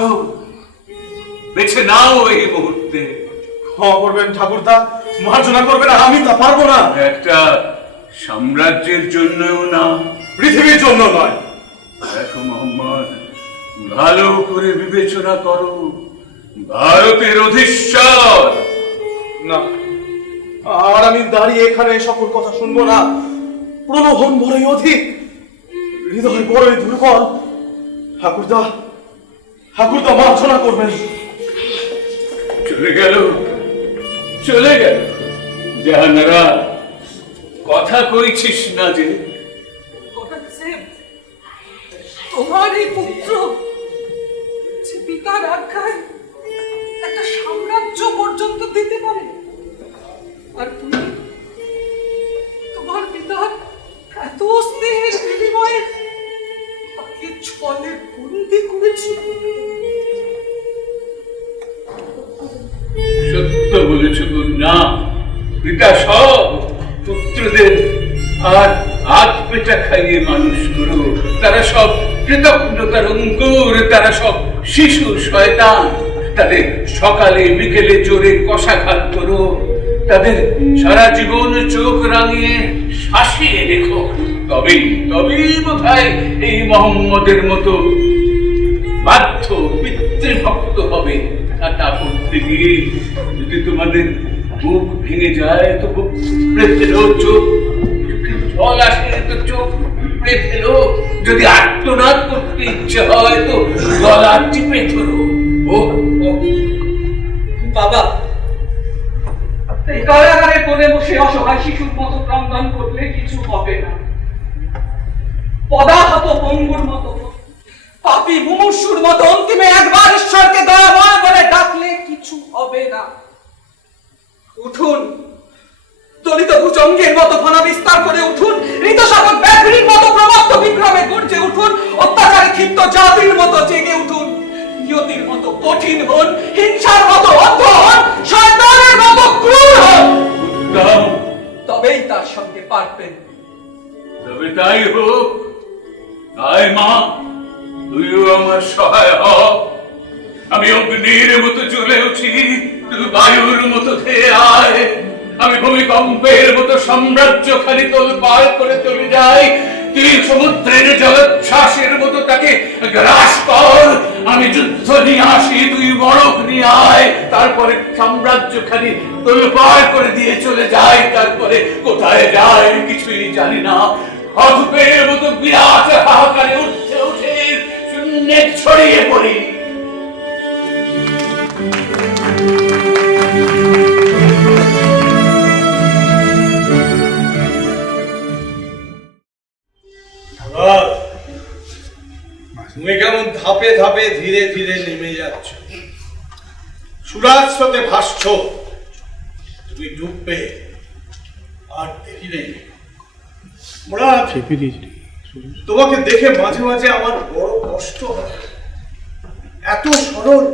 বেছে নাও এই মুহূর্তে। ক্ষমা করবেন ঠাকুরদা, মার্জনা করবেন, আমি তা পারবো না। একটা সাম্রাজ্যের জন্যও না, পৃথিবীর জন্য নয়। দেখো মোহাম্মদ, ভালো করে বিবেচনা করো। ভারতের অধীশ্বর না, আর আমি দাঁড়িয়ে এখানে সকল কথা শুনবো না। প্রলোভন বড়ই অধিক, হৃদয় বড়ই দুর্বল। ঠাকুরদা, ঠাকুরদা মার্জনা করবেন। চলে গেল, চলে গেল। জাহানারা, কথা কইছিস না যে? ঔরঙ্গজেব, তোমার এই পুত্র যে পিতার আজ্ঞায় একটা সাম্রাজ্য পর্যন্ত দিতে পারে, আর তুমি তোমার পিতার এত স্নেহের বিনিময়ে তাকে ছলে বন্দি করেছি। সত্য বলেছ না, পিতা সব পুত্রদের আর হাত পেটা খাইয়ে মানুষ করো। তারা সব কৃতজ্ঞতার অঙ্কুর, তারা সব শিশু শয়তান। তাদের সকালে বিকেলে জোরে কষাঘাত করো, তাদের সারা জীবন চোখ রাঙিয়ে শাসিয়ে রেখো। তবেই তবেই বোধহয় এই মোহাম্মদের মতো বাধ্য পিতৃভক্ত হবে। আর তা করতে গিয়ে যদি তোমাদের বুক ভেঙে যায় তো বুক উপড়ে ফেলো, চোখ জল আসে তো চোখ উপড়ে ফেলো। যদি আর্তনাদ করতে ইচ্ছে হয় তো গলা টিপে ধরো। ও বাবা, এই কারাগারে কোণে বসে অসহায় শিশুর মতো ক্রন্দন করলে কিছু হবে না। পদাহত পঙ্গুর মতো, পাপী মুমূর্ষুর মতো অন্তিমে একবার ঈশ্বরকে দয়াময় বলে ডাকলে কিছু হবে না। উঠুন, দলিত ভুজঙ্গের মতো ফনা বিস্তার করে উঠুন, ঋতসাগর ব্যাঘ্রীর মতো প্রমত্ত বিক্রমে গর্জে উঠুন, অত্যাচারে ক্ষিপ্ত জাতির মতো জেগে উঠুন, নিয়তির মতো কঠিন হন, হিংসার মতো অন্ধ হন, শয়তানের মতো ক্রূর হন। উত্তম, তবেই তার সঙ্গে পারবেন। তবে তাই হোক। আয় মা, তুইও আমার সহায় হ। আমি অগ্নির মতো জ্বলে উঠি, তুই বায়ুর মতো ধেয়ে আয়। আমি ভূমিকম্পের মতো সাম্রাজ্য খালি তোলপাড় করে চলে যাই, তুই সমুদ্রের জলোচ্ছ্বাসের মতো তাকে গ্রাস কর। আমি যুদ্ধ নিয়ে আসি, তুই বরফ নিয়ে আয়। তারপরে সাম্রাজ্য খালি তোলপাড় করে দিয়ে চলে যায়, তারপরে কোথায় যায় কিছুই জানি না। হতপের মতো বিরাট হাহাকারে উঠে উঠে শূন্যে ছড়িয়ে পড়ি। তুমি কেমন ধাপে ধাপে ধীরে ধীরে নেমে যাচ্ছ, সুরাজ স্রোতে ভাসছ, তুমি ডুববে আর দেখি নেই। তোমাকে দেখে মাঝে মাঝে আমার বড় কষ্ট হয়। এত সরল,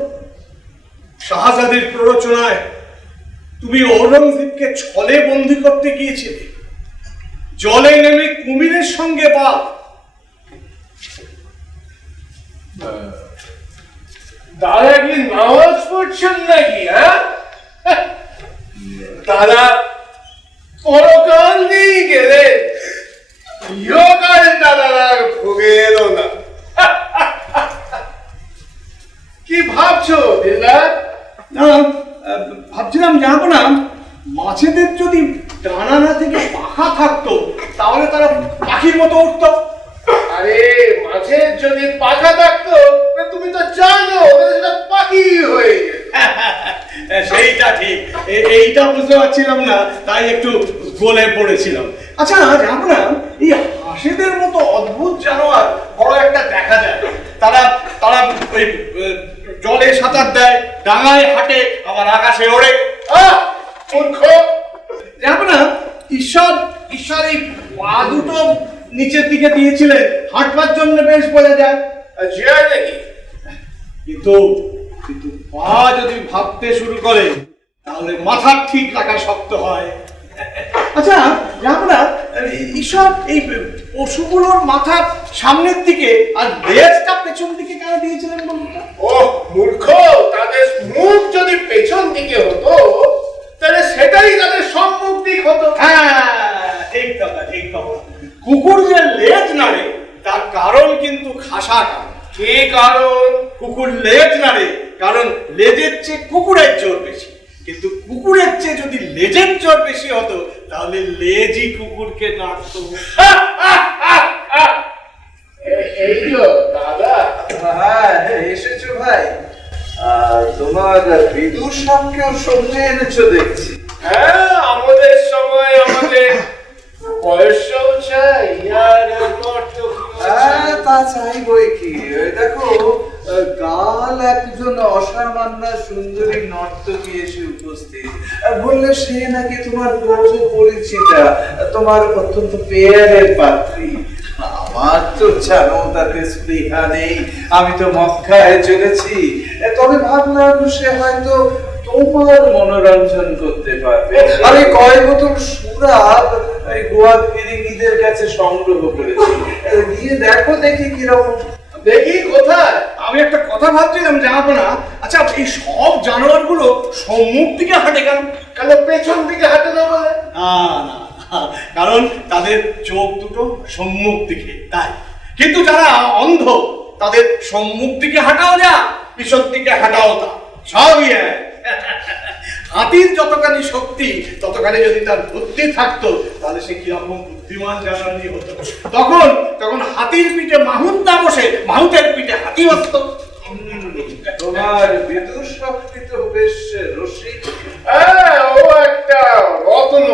শাহজাদির প্ররোচনায় তুমি ঔরঙ্গজেবকে ছলে বন্দী করতে গিয়েছিলে, জলে নেমে কুমিরের সঙ্গে বাঘ। দাদা কি নামাজ পড়ছেন নাকি? হ্যাঁ, দাদা পরকাল দিয়ে গেলে ইহকাল দাদার আর ভোগে এলো না। কি ভাবছো দিলদার? না, ভাবছিলাম জানবো না, মাছেদের যদি ডানা না থেকে পাখা থাকতো তাহলে তারা পাখির মতো উঠতো। আরে মাছের যদি পাখা থাকতো তুমি তো জানো সেটা পাখি হয়ে যেত। সেইটা ঠিক, এইটা বুঝতে পারছিলাম না, তাই একটু গলে পড়েছিলাম। আচ্ছা জানবো না, এই হাঁসেদের মতো অদ্ভুত জানোয়ার বড় একটা দেখা যায়। তারা তারা ওই জলে সাঁতার দেয়, ডাঙায় হাঁটে, আবার আকাশে ওড়ে। মূর্খ! জানবো না, ঈশ্বর এই পা দুটো নিচের দিকে দিয়েছিলেন হাঁটবার জন্য, বেশ বোঝা যায়। জিয়ায় নাকি? কিন্তু কিন্তু পা যদি ভাবতে শুরু করে তাহলে মাথা ঠিক রাখা শক্ত হয়। আচ্ছা জানো না, ঈশ্বর এই পশুগুলোর মাথা সামনের দিকে আর লেজটা পেছন দিকে কেন দিয়েছিলেন বলুন তো? ও মূর্খ! তাদের মুখ যদি পেছন দিকে হতো তাহলে সেটাই তাদের সম্মুখ দিক হতো। হ্যাঁ, ঠিক কথা, ঠিক কথা। কুকুর যে লেজ নাড়ে তার কারণ কিন্তু খাসা কারণ। কি কারণ? কুকুর লেজ নাড়ে কারণ লেজের চেয়ে কুকুরের জোর বেশি, কিন্তু কুকুরের চেয়ে যদি লেজের জোর বেশি হতো তাহলে লেজই কুকুরকে নাড়তো। এই তো দাদা। হ্যাঁ, এসেছো ভাই। তোমার বিদুর সঙ্গেও সঙ্গে এনেছো দেখছি। হ্যাঁ, আমাদের সময় আমাদের পয়সাও চাই আর হ্যাঁ, তা চাইবই কি। ওই দেখো, কাল একজন অসামান্য সুন্দরী নর্তকী এসে উপস্থিত, বললে সে নাকি তোমার বহু পরিচিতা, তোমার অত্যন্ত পেয়ারের পাত্রী। আমার তো জানো তাতে স্পৃহা নেই, আমি তো মক্কায় চলেছি। তবে ভাবলাম সে হয়তো তোমার মনোরঞ্জন করতে পারবে। আমি কয়েক বোতল সুরাব গোয়া ফিরিঙ্গিদের কাছে সংগ্রহ করেছি, গিয়ে দেখো দেখি কিরকম। দেখি কোথায়? আমি একটা কথা ভাবছিলাম জানাবো না। আচ্ছা, এই সব জানোয়ারগুলো সম্মুখ দিকে হাঁটে কেন? কেন পেছন দিকে হাঁটে না বলে? না না, কারণ তাদের চোখ দুটো সম্মুখ দিকে, তাই। কিন্তু যারা অন্ধ তাদের সম্মুখ দিকে হাঁটাও যা, পিছন দিকে হাঁটাও তা, সবই এক। হাতির যতখানি শক্তি ততখানি যদি তার বুদ্ধি থাকতো তাহলে সে কিরকম বুদ্ধিমান জানানি হতো। তখন হাতির পিঠে মাহুত না বসে মাহুতের পিঠে হাতি বসত। তোমার বিদুর শক্তি তো বেশ রসিক। হ্যাঁ, ও একটা রত্ন।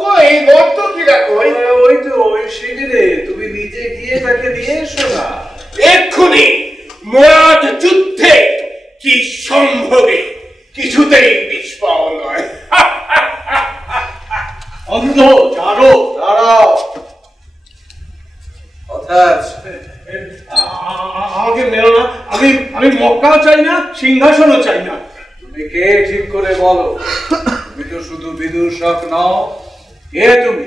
কই নর্তকীরা কই? ওই তো ওই শিবিরে, তুমি নিজে গিয়ে তাকে নিয়ে এসো না। এক্ষুনি মুরাদ যুদ্ধে কি সম্ভবে কিছুতেই নিষ্পাও নয়। অন্ধ জানো, দাঁড়াও। আমাকে মেরো না, আমি মক্কাও চাই না, সিংহাসনও চাই না। তুমি কে ঠিক করে বলো? তুমি তো শুধু বিদূষক নও, কে তুমি?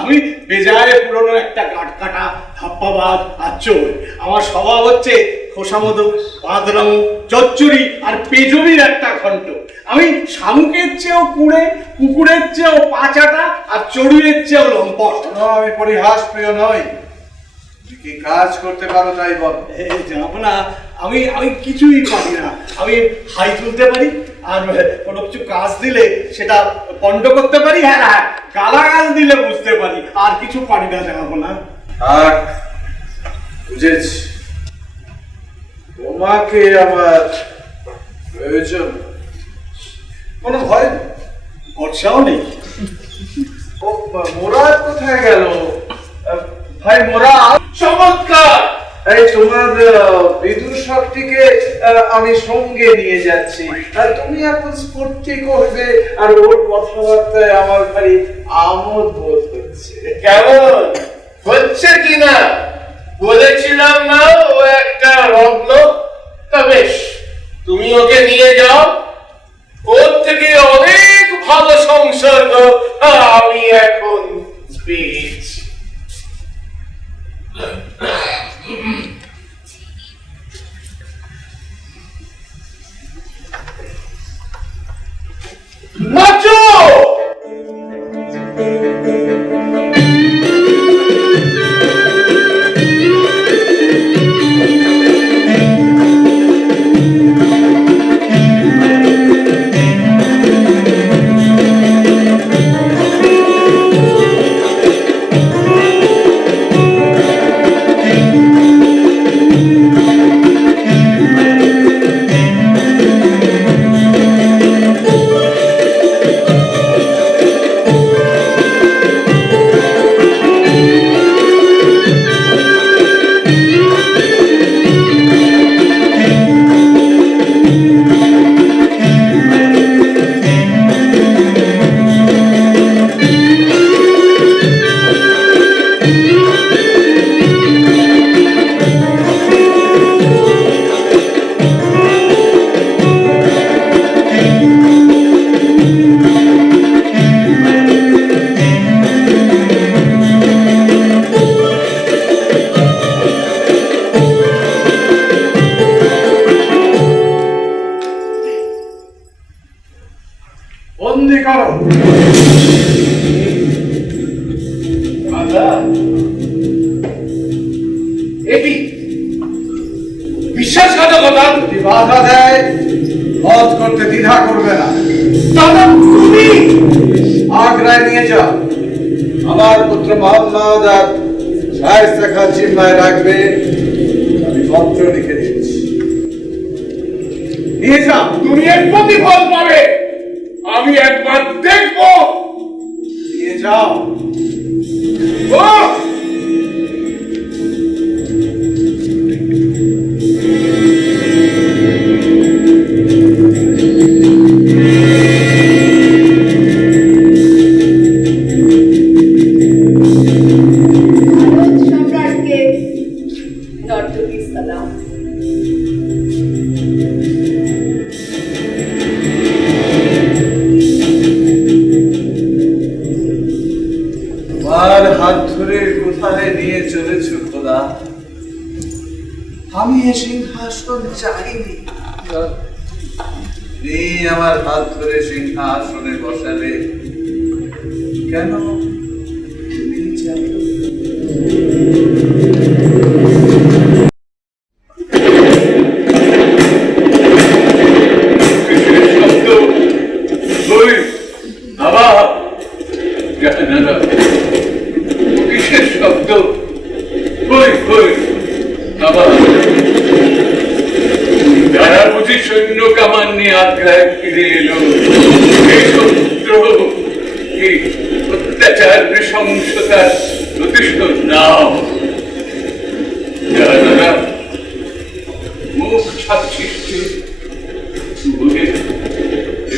আমি বেজায় পুরনো একটা গাঁট কাটা ধাপ্পাবাজ আর চোর। আমার স্বভাব হচ্ছে খোসামতো, বাঁদরামো, চচ্চড়ি আর পেজমির একটা ঘন্ট। আমি শামুকের চেয়েও কুড়ে, কুকুরের চেয়েও পাচাটা আর চড়ুইয়ের চেয়েও লম্পট। আমি পরিহাস প্রিয় নই। তুমি কি কাজ করতে পারো তাই বল। জানো না, আমি আমি কিছুই পারি না। আমি হাই তুলতে পারি, আর কোনো কিছু কাজ দিলে সেটা বন্ধ করতে পারি, হ্যাঁ গালাগাল দিলে বুঝতে পারি, আর কিছু পারি না জানাবো না। আর বুঝেছি, তোমাকে আমার প্রয়োজন। কোনো ভয় নেই, ভরসাও নেই। ও মোরাদ কোথায় গেল? ভাই মোরাদ, চমৎকার! এই তোমার বিদুর শক্তিকে আমি সঙ্গে নিয়ে যাচ্ছি, আর তুমি এখন স্ফূর্তি করবে, আর ওর কথাবার্তায় আমার ভারী আমোদ বোধ হচ্ছে। কেমন হচ্ছে কিনা বলেছিলাম না, ও একটা রত্ন। তা বেশ, তুমি ওকে নিয়ে যাও, ওর থেকে অনেক ভালো সংসর্গ আমি এখন পেয়েছি। নাচো! বন্দি করো। এটি বিশ্বাসঘাতকতা। যদি বাধা দেয়, বধ করতে দ্বিধা করবে না। দাদা, তুমি আগ্রায় নিয়ে যাও, আমার পুত্র মোহাম্মদ আর শায়েস্তা খান জিম্মায় রাখবে। আমি পত্র লিখে দিচ্ছি, নিয়ে যাও। তুমি এর প্রতিফল পাবে, আমি একবার দেখব। নিয়ে যাও। ও ভারত সম্রাটকে নর্তকী সালাম। তোমার হাত ধরে কোথায় নিয়ে চলেছ খোদা? আমি এ সিংহাসন চাইনি। তুমি আমার হাত ধরে সিংহাসনে বসালে কেন? তুমি চাই শব্দ ওই আবার জানালা, কিসের শব্দ? ওই ওই আবার যারা বুঝি সৈন্য কামান নিয়ে আগ্রায় ফিরে এলো। এই শত্র, এই অত্যাচার নৃশংসতার প্রতিশোধ নাও। যারা মুখ ছাপছিস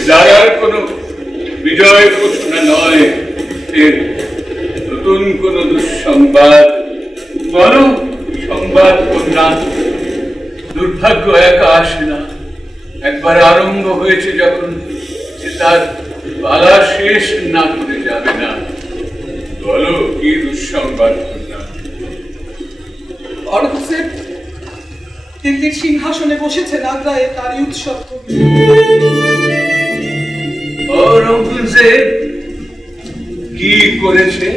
যারার কোনো বিজয় ঘোষণা নয়, এর নতুন কোন দুঃসংবাদ বলো। সংবাদ কন্যা, দুর্ভাগ্য একা আসে না। একবার আরম্ভ হয়েছে যখন, সে তার পালা শেষ না করে যাবে না। বলো কি দুঃসংবাদ কন্যা? অরঙ্গজেব দিল্লির সিংহাসনে বসেছেন, আগ্রায় তারই উৎসব। ঔরঙ্গজেব কি করেছে?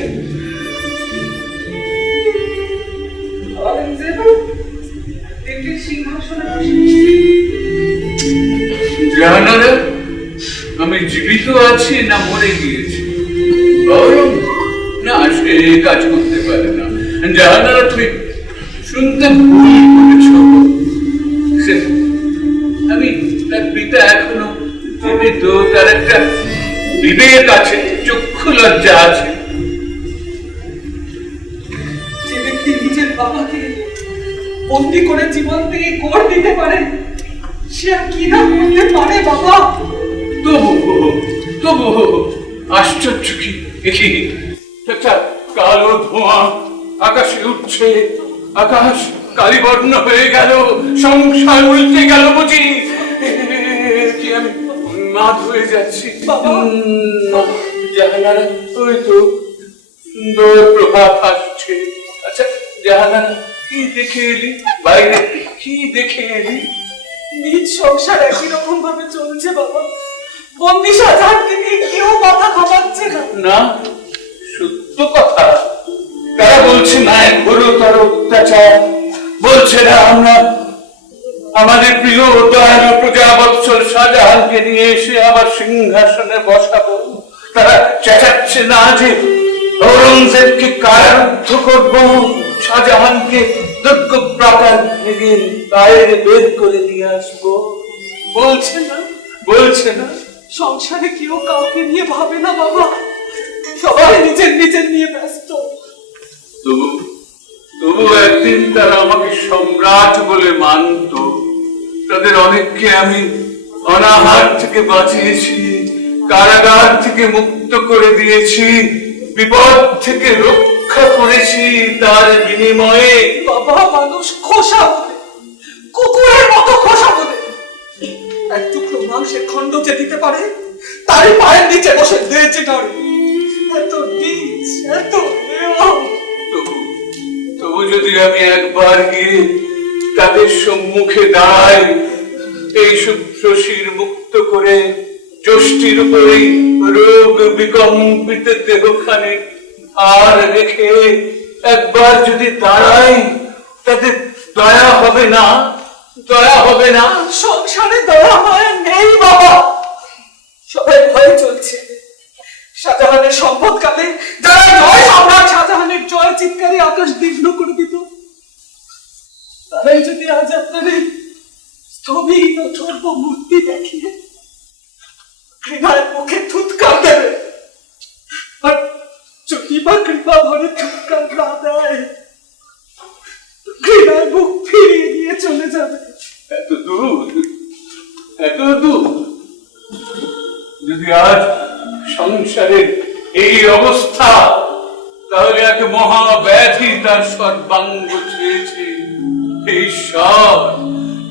অরঙ্গজেব দিল্লির সিংহাসনে বসেছি। জাহানারা, আমি জীবিত আছি না মরে গিয়েছি? বরং না, সে কাজ করতে পারে না। জাহানারা, তুমি শুনতে ভুল করেছ। আমি তার পিতা এখনো জীবিত, তার একটা বিবেক আছে, চক্ষু লজ্জা আছে। যে ব্যক্তি নিজের বাবাকে বন্দি করে জীবন থেকে গড় দিতে পারে, সে আর কি না করতে পারে বাবা। তবু আশ্চর্য কি একটা কালো ধোঁয়া আকাশে উঠছে, আকাশ কালিবর্ণ হয়ে গেল, সংসার উল্টে গেল বুঝি। কি আমি মাত হয়ে যাচ্ছি? জাহানারা, ওই তো সুন্দর প্রভাত আসছে। আচ্ছা জাহানারা, কি দেখে এলি বাইরে? কি দেখে এলি? নিজ সংসার একই রকম ভাবে চলছে বাবা। বন্দি শাহজাহানকে নিয়ে কেউ মাথা ঘামাচ্ছে না। না, সত্য কথা। তারা বলছে না ঘোরতর অত্যাচার, বলছে না আমরা আমাদের প্রিয় দয়ালু প্রজাবৎসল শাহজাহানকে নিয়ে এসে আবার সিংহাসনে বসাবো। তারা চেঁচাচ্ছে না যে ঔরঙ্গজেবকে কারারুদ্ধ করবো, শাহজাহানকে দুর্গ প্রাকার ভেঙে বাইরে বের করে নিয়ে আসবো। বলছে না, বলছে না। সংসারে কেউ কাউকে নিয়ে ভাবে না বাবা, সবাই নিজের নিজের নিয়ে ব্যস্ত। তবু একদিন তারা আমাকে সম্রাট বলে মানত। তাদের অনেককে আমি অনাহার থেকে বাঁচিয়েছি, কারাগার থেকে মুক্ত করে দিয়েছি, বিপদ থেকে রক্ষা করেছি। তার বিনিময়ে বাবা, মানুষ খোসা বলে, কুকুরের মতো খোসা বলে। এক টুকরো মাংসের খণ্ড যে দিতে পারে, তারই পায়ের নিচে বসে দিয়েছে নাড়ে। এত নিচ, এত তবু যদি আমি একবার গিয়ে তাদের সম্মুখে দাঁড়াই, এই শুভ্রশির মুক্ত করে যষ্টির উপরেই রোগ বিকম্পিত দেহখানে আর রেখে একবার যদি দাঁড়াই, তাদের দয়া হবে না? দয়া হবে না? সংসারে দয়া মায়া নেই বাবা। সবাই ভয় চলছে। শাহজাহানের সম্পদকালে যারা জয় সম্রাট শাহজাহানের জয় চিৎকারে আকাশ দীর্ঘ করে দিত, তারাই যদি আজ আপনাদের স্থবির অথর্ব মূর্তি দেখিয়ে ঘৃণার মুখে থুৎকার দেবে, আর যদি বা কৃপা ভরে থুৎকার না দেয়, ঘৃণার মুখ ফিরিয়ে দিয়ে চলে যাবে। এত দূর, এত দূর। যদি আজ সংসারের এই অবস্থা, তাহলে এক মহাব্যাধি তার সর্বাঙ্গ ছেয়েছে। ঈশ্বর,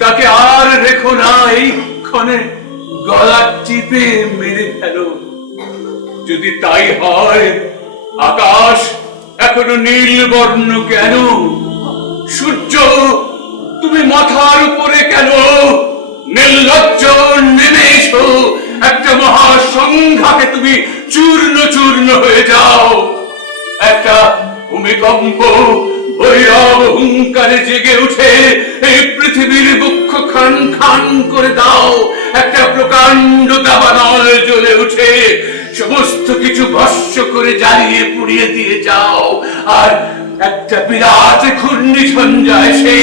তাকে আর রেখো না, এই ক্ষণে গলা টিপে মেরে ফেলো। যদি তাই হয়, আকাশ এখনো নীল বর্ণ কেন? সূর্য, তুমি মাথার উপরে কেন? নির্লজ্জ, নেমে এসো, একটা মহাসংঘাতে তুমি চূর্ণ চূর্ণ হয়ে যাও। একটা ভূমিকম্প ভৈরব হুঙ্কারে জেগে উঠে এই পৃথিবীর বক্ষ খান খান করে দাও। একটা প্রকাণ্ড দাবানল জ্বলে উঠে সমস্ত কিছু ভস্ম করে জ্বালিয়ে পুড়িয়ে দিয়ে যাও। আর একটা বিরাট ঘূর্ণিঝঞ্ঝা এসে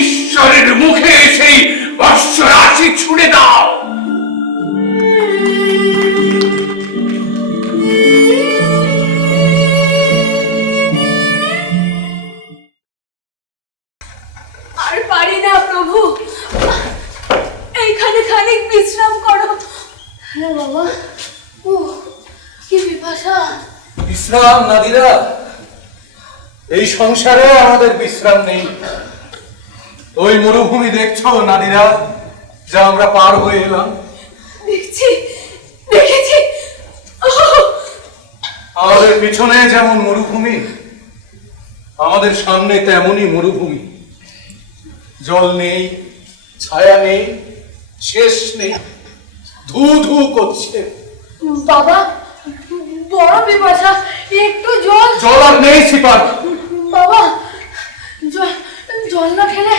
ঈশ্বরের মুখে সেই বর্ষ রাশি ছুড়ে দাও। আর পারি না প্রভু, এইখানে খানিক বিশ্রাম করো। হ্যাঁ বাবা, ও কি পিপাসা। বিশ্রাম নাদিরা, এই সংসারে আমাদের বিশ্রাম নেই। ওই মরুভূমি দেখছো নাদিরা, যা আমরা পার হয়ে এলাম? দেখছি, দেখেছি। আমাদের পিছনে যেমন মরুভূমি, আমাদের সামনে তেমনই মরুভূমি। জল নেই, ছায়া নেই, শেষ নেই, ধু ধু করছে। বাবা, বড় পিপাসা, একটু জল। জল আর নেই সিপার। বাবা, জল না খেলে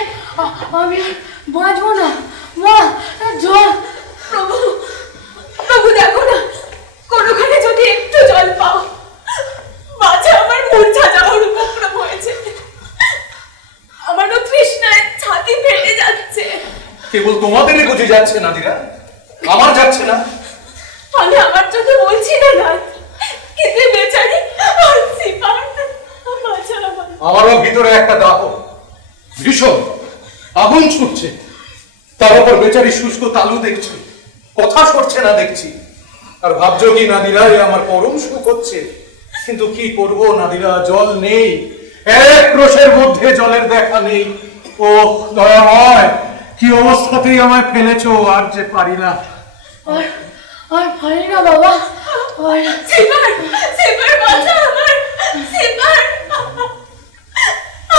আমি আর বাঁচবো না মা, জল। প্রভু, প্রভু দেখো না, কোনোখানে যদি একটু জল পাও, মাঝে আমার মূর্ছা যাওয়ার উপক্রম হয়েছে। আমারও তৃষ্ণায় ছাতি ফেটে যাচ্ছে। কেবল তোমাদের বুঝে যাচ্ছে নাদিরা, আমার যাচ্ছে না। আমি আমার চোখে বলছি না নাথ, কিন্তু বেচারি আর সিপার বাঁচা আমার। আমারও ভিতরে একটা দাহ, ভীষণ আগুন ছুটছে। তার উপর বেচারি শুষ্ক তালু দেখছি, কথা সরছে না দেখছি। আর ভাবছো কি নাদিরা, এ আমার পরম সুখ হচ্ছে। কিন্তু কি করব নাদিরা, জল নেই, এক ক্রোশের মধ্যে জলের দেখা নেই। ও দয়াময়, কি অবস্থাতেই আমায় ফেলেছো, আর যে পারি না। আর পারি না বাবা। সিপার, সিপার বাঁচা আমার, সিপার।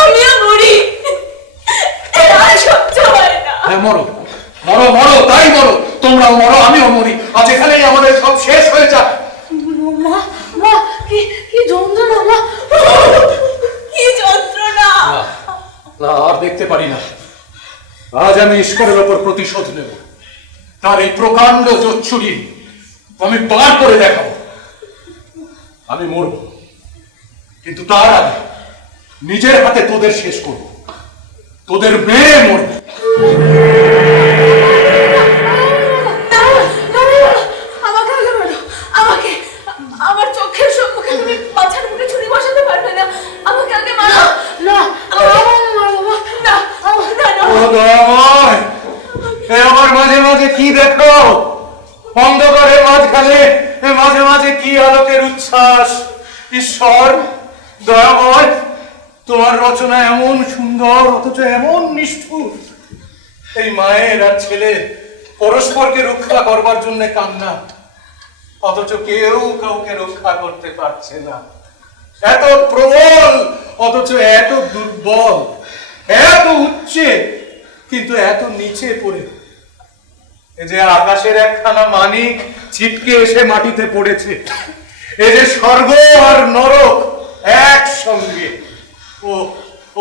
আমিও মরি, আর সহ্য হয় না। হ্যাঁ, মরো মরো মরো, তাই মরো, তোমরাও মরো, আমিও মরি। আজ এখানেই আমাদের সব শেষ হয়ে যাক। মা, মা, কি যন্ত্রণা মা, কি যন্ত্রণা। না, আর দেখতে পারি না। আজ আমি ঈশ্বরের ওপর প্রতিশোধ নেব। তার এই প্রকাণ্ড জোচ্ছুরি আমি বার করে দেখাবো। আমি মরব, কিন্তু তার আগে নিজের হাতে তোদের শেষ করব। তোদের মেয়ে মরবে। আমাকে আগে বলো, আমাকে, আমার চোখের সম্মুখে তুমি মাথার মুখে ছুরি বসাতে পারবে না। আমাকে আগে মারো। না, ও দয়াময়, এ আমার মাঝে মাঝে কি দেখো, অন্ধকারের মাঝখানে মাঝে মাঝে কি আলোকের উচ্ছ্বাস। ঈশ্বর দয়াময়, তোমার রচনা এমন সুন্দর, অথচ এমন নিষ্ঠুর। এই মায়ের আর ছেলে পরস্পরকে রক্ষা করবার জন্য কান্না, অথচ কেউ কাউকে রক্ষা করতে পারছে না। এত প্রবল অথচ এত দুর্বল, এত উচ্চে কিন্তু এত নিচে পড়ে। এই যে আকাশের একখানা মানিক ছিটকে এসে মাটিতে পড়েছে, এই যে স্বর্গ আর নরক একসঙ্গে। ও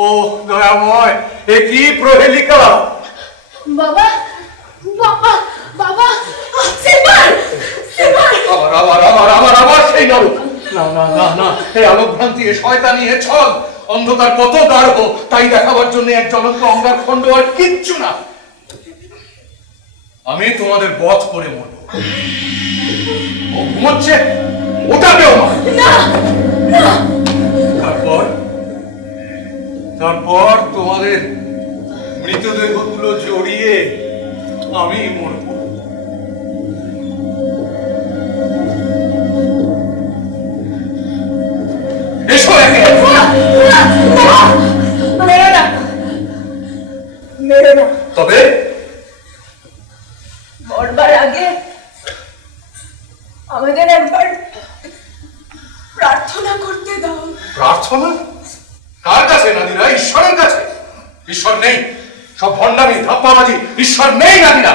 ও দয়াময়, এ কি প্রহেলিকা। বাবা, বাবা, বাবা, সিপার, সিপার। আবার আবার আবার আবার আবার সেই নরক। না না না না, এই আলোকভ্রান্তি, এ শয়তানি, এ ছল। অন্ধকার কত গাঢ় তাই দেখাবার জন্য এক জ্বলন্ত অঙ্গার খণ্ড, আর কিচ্ছু না। আমি তোমাদের বধ করে মরব। ও ঘুমোচ্ছে, ওটাকেও না, না। তারপর তারপর তোমাদের মৃতদেহগুলো জড়িয়ে আমি মরব। এসো একে। মেরো না, মেরো না। তবে মরবার আগে আমাদের একবার প্রার্থনা করতে দাও। প্রার্থনা কার কাছে নাদিরা? ঈশ্বরের কাছে। ঈশ্বর নেই, সব ভণ্ডামি, ধাপ্পাবাজি। ঈশ্বর নেই নাদিরা।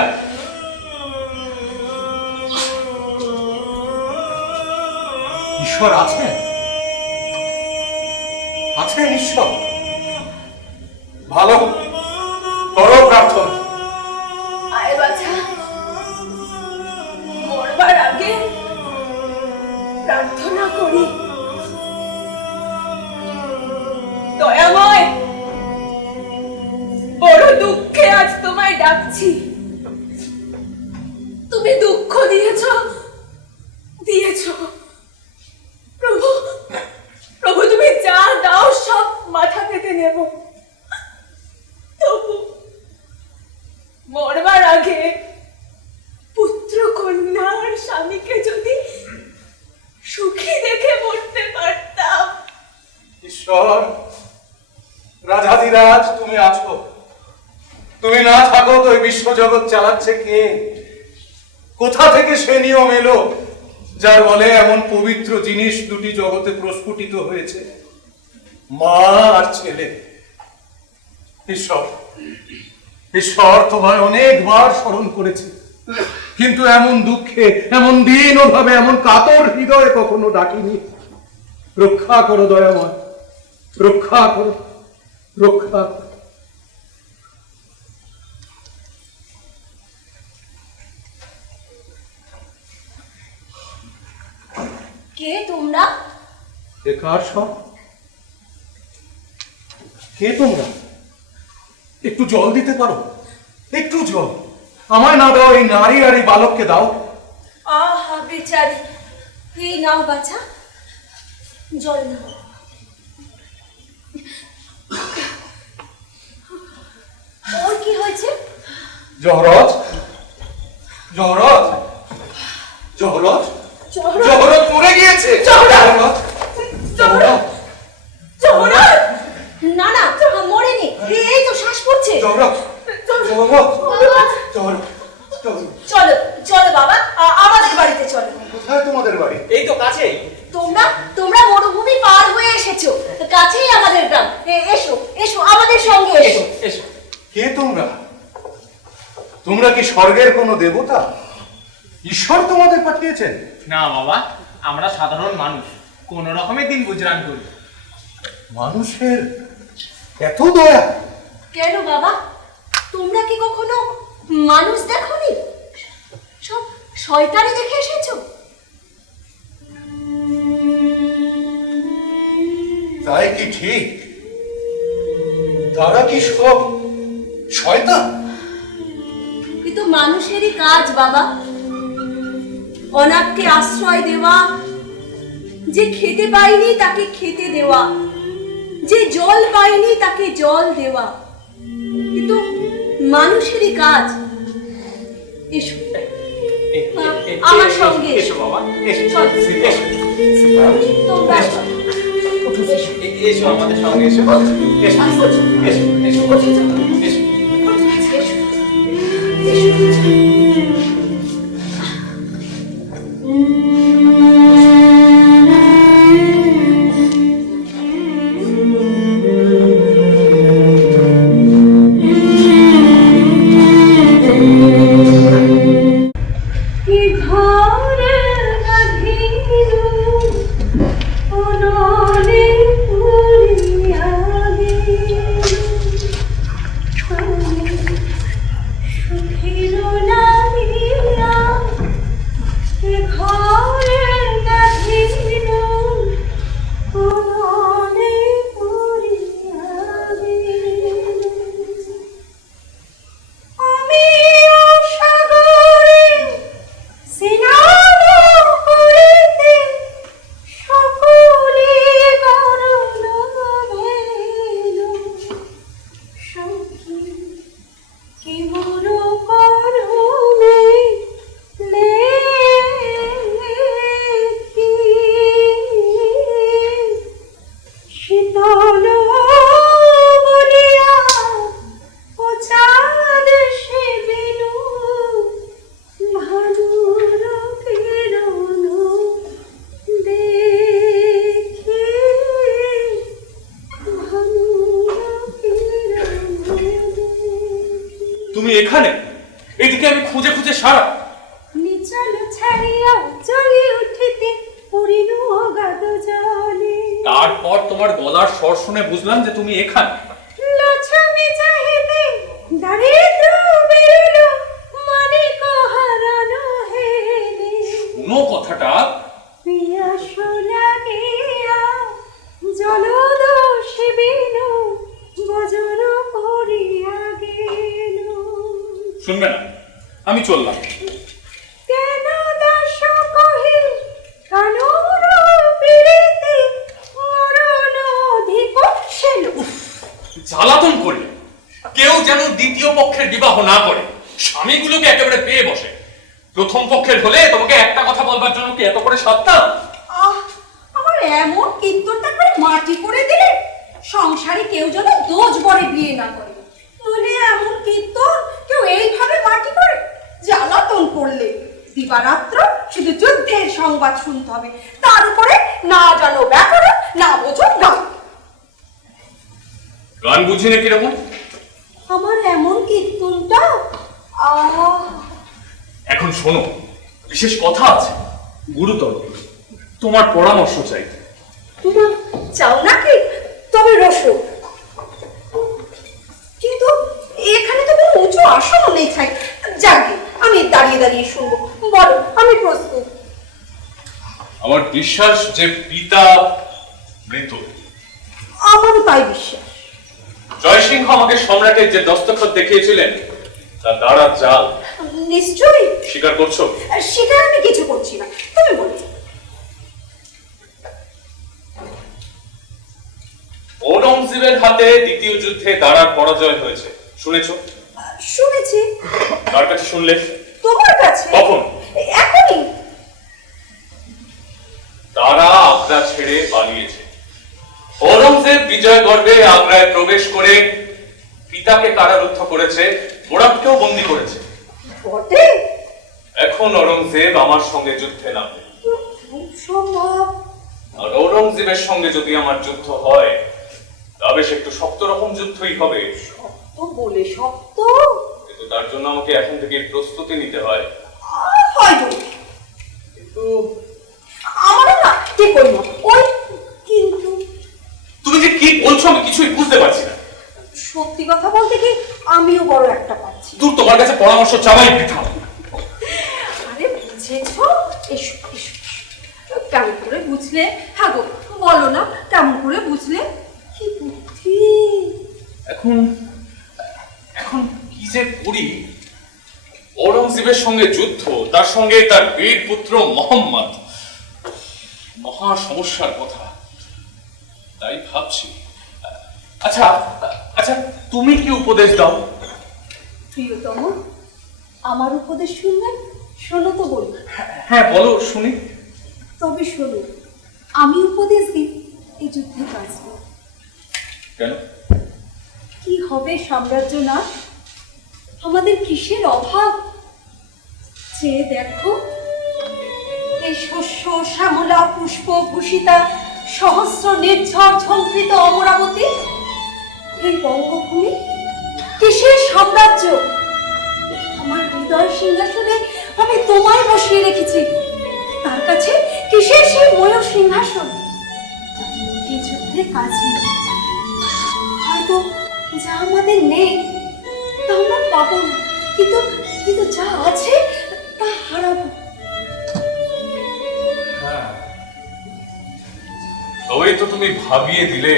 ঈশ্বর আছেন, আছেন ঈশ্বর। ভালো করো প্রার্থনা। আয় বাছা, মরবার আগে প্রার্থনা করি। দয়াময়, বড় দুঃখে আজ তোমায় ডাকছি। তুমি দুঃখ দিয়েছ, দিয়েছ। প্রভু, প্রভু, তুমি যা দাও সব মাথা পেতে নেব। তবু মরবার আগে পুত্র কন্যা আর স্বামীকে যদি সুখী দেখে মরতে পারতাম। ঈশ্বর, রাজাধিরাজ তুমি আছো। তুমি না থাকো তো এই বিশ্বজগৎ চালাচ্ছে কে? কোথা থেকে সে নিয়ম এলো যার বলে এমন পবিত্র জিনিস দুটি জগতে প্রস্ফুটিত হয়েছে, মা আর ছেলে। ঈশ্বর, ঈশ্বর তোমায় অনেকবার স্মরণ করেছে, কিন্তু এমন দুঃখে, এমন দীন ভাবে, এমন কাতর হৃদয়ে কখনো ডাকিনি। রক্ষা করো দয়াময়, রক্ষা করো, রক্ষা করো। কে তোমরা? এ কার সব? কে তোমরা? একটু জল দিতে পারো? একটু জল আমায় না দাও, এই নারী আর এই বালককে দাও। আহা বেচারি, এই নাও বাছা, জল নাও। ওর কি হয়েছে? জহরত, জহরত, জহরত, জহরত মরে গিয়েছে। জহরত, জহরত, জহরত! না না, মরেনি, এই তো শ্বাস পড়ছে। জহরত, জহরত, জহরত। চলো চলো বাবা, আমাদের বাড়িতে চলো। কোথায় তোমাদের বাড়ি? এই তো কাছেই। তোমরা তোমরা মরুভূমি পার হয়ে এসেছো, কাছেই আমাদের গ্রাম। এসো এসো, আমাদের সঙ্গে এসো। এসো। কে তোমরা? তোমরা কি স্বর্গের কোনো দেবতা? ঈশ্বর তোমাদের পাঠিয়েছেন? না বাবা, আমরা সাধারণ মানুষ, কোন রকমের দিন গুজরান করি। মানুষের এত দয়া? কেন বাবা, তোমরা কি কখনো মানুষ দেখোনি? সব শয়তানি দেখে এসেছো? তাই কি ঠিক? তারা কি সব শয়তান? কিন্তু মানুষেরই কাজ বাবা, অনাথকে আশ্রয় দেওয়া, যে খেতে পায়নি তাকে খেতে দেওয়া, যে জল পায়নি তাকে জল দেওয়া, কিন্তু মানুষেরই কাজ। এসো আমার সঙ্গে। এসো বাবা, এসো। চল। এসো। তোমরা এসো। এসো আমাদের সঙ্গে, এসো। এসো, এসো, এসো, এসো। তুমি এখানে? এদিকে আমি খুঁজে খুঁজে সারা। নিচল ছাড়িয়া চলি উঠিতে পড়িনু অগাধ জলে। তারপর তোমার গলার স্বর শুনে বুঝলাম যে তুমি এখানে। লছমে চাহিতে দারিদ্র বেরোলো, মানিক হারানো হেলে। শুনো কথাটা। পিয়াস লাগিয়া জলদোষে বিনু বজর পড়িয়া গেল। শুনবে না? আমি চললাম। কেন দাস কহি কানুর পিরিতে মরণ অধিক ছিল। জ্বালাতন করলে কেউ যেন দ্বিতীয় পক্ষের বিবাহ না করে, স্বামীগুলোকে একেবারে পেয়ে বসে। প্রথম পক্ষের হলে তোমাকে একটা কথা বলবার জন্য কি এত করে সাধতাম? আমার এমন কীর্তনটা করে মাটি করে দিলে, সংসারে কেউ যেন দোষ বরে বিয়ে না করে। নইলে এমন কীর্তন কেউ এইভাবে মাটি করে? জ্বালাতন করলে দিবারাত্র শুধু যুদ্ধের সংবাদ শুনতে হবে, তার উপরে না জানো ব্যাকরণ, না বোঝো গান। গান বুঝি না কিরকম? আমার এমন কীর্তনটা এখন শোনো, বিশেষ কথা আছে, গুরুতর। তোমার পরামর্শ চাই। তোমার চাও নাকি? তবে রসো। কিন্তু এখানে তো কোনো উঁচু আসন নেই ছাই। যাকে আমি দাঁড়িয়ে দাঁড়িয়ে শুনবো। বলো, আমি প্রস্তুত। আমার বিশ্বাস যে পিতা মৃত। আমারও তাই বিশ্বাস। জয়সিংহ আমাকে সম্রাটের যে দস্তখত দেখিয়েছিলেন তা দ্বারা জাল। নিশ্চয়ই। স্বীকার করছো? স্বীকার আমি কিছু করছি না, তুমি বলো। ঔরঙ্গজেবের হাতে দ্বিতীয় যুদ্ধে দাঁড়ার পরাজয় হয়েছে, শুনেছো? শুনেছি। কার কাছে শুনলে? তোমার কাছে। কখন? এখনই। তারা আগ্রা ছেড়ে পালিয়েছে। ঔরঙ্গজেব বিজয় গর্বে আগ্রায় প্রবেশ করে পিতাকে কারারুদ্ধ করেছে, মোরাবকেও বন্দী করেছে। বটে। এখন ঔরঙ্গজেব আমার সঙ্গে যুদ্ধে নামবে। সম্ভব। আর ঔরঙ্গজেবের সঙ্গে যদি আমার যুদ্ধ হয় তবে সে একটু শক্ত রকম যুদ্ধই হবে। শক্ত বলে শক্ত। কিন্তু তার জন্য আমাকে এখন থেকে প্রস্তুতি নিতে হয়। হয়তো। কিন্তু আমারও না ঠিক হইল। ওই কিন্তু তুমি যে কি বলছো আমি কিছুই বুঝতে পারছি না। সত্যি কথা বলতে কি আমিও বড় একটা পাচ্ছি। দূর, তোমার কাছে পরামর্শ চাওয়াই বৃথা। আরে বুঝেছো? এসো এসো। কেমন করে বুঝলে? হ্যাঁ গো বলো না, কেমন করে বুঝলে? কি বুদ্ধি। এখন এখন কি যে করি? ঔরঙ্গজেবের সঙ্গে যুদ্ধ, তার সঙ্গে তার বীর পুত্র মোহাম্মদ, মহা সমস্যার কথা। তাই ভাবছি। আচ্ছা আচ্ছা, তুমি কি উপদেশ দাও? প্রিয়তম, আমার উপদেশ শুনবেন? শোনো তো বলি। হ্যাঁ বলো শুনি। তবে শোনো, আমি উপদেশ দিই এই যুদ্ধে কাজ করো। কেন? কি হবে সাম্রাজ্য না? আমাদের কিসের অভাব? চেয়ে দেখো, এই শস্য শ্যামলা পুষ্প ভূষিতা সহস্র নির্ঝর ঝঙ্কৃত অমরাবতী, এই বঙ্গভূমি কিসের সাম্রাজ্য? আমার হৃদয় সিংহাসনে আমি তোমায় বসিয়ে রেখেছি, তার কাছে কিসের সেই ময়ূর সিংহাসন? এই যুদ্ধে কাজ নেই। হয়তো যা আমাদের নেই তা আমরা পাবো না, কিন্তু কিন্তু যা আছে তা হারাবো। তবেই তো তুমি ভাবিয়ে দিলে।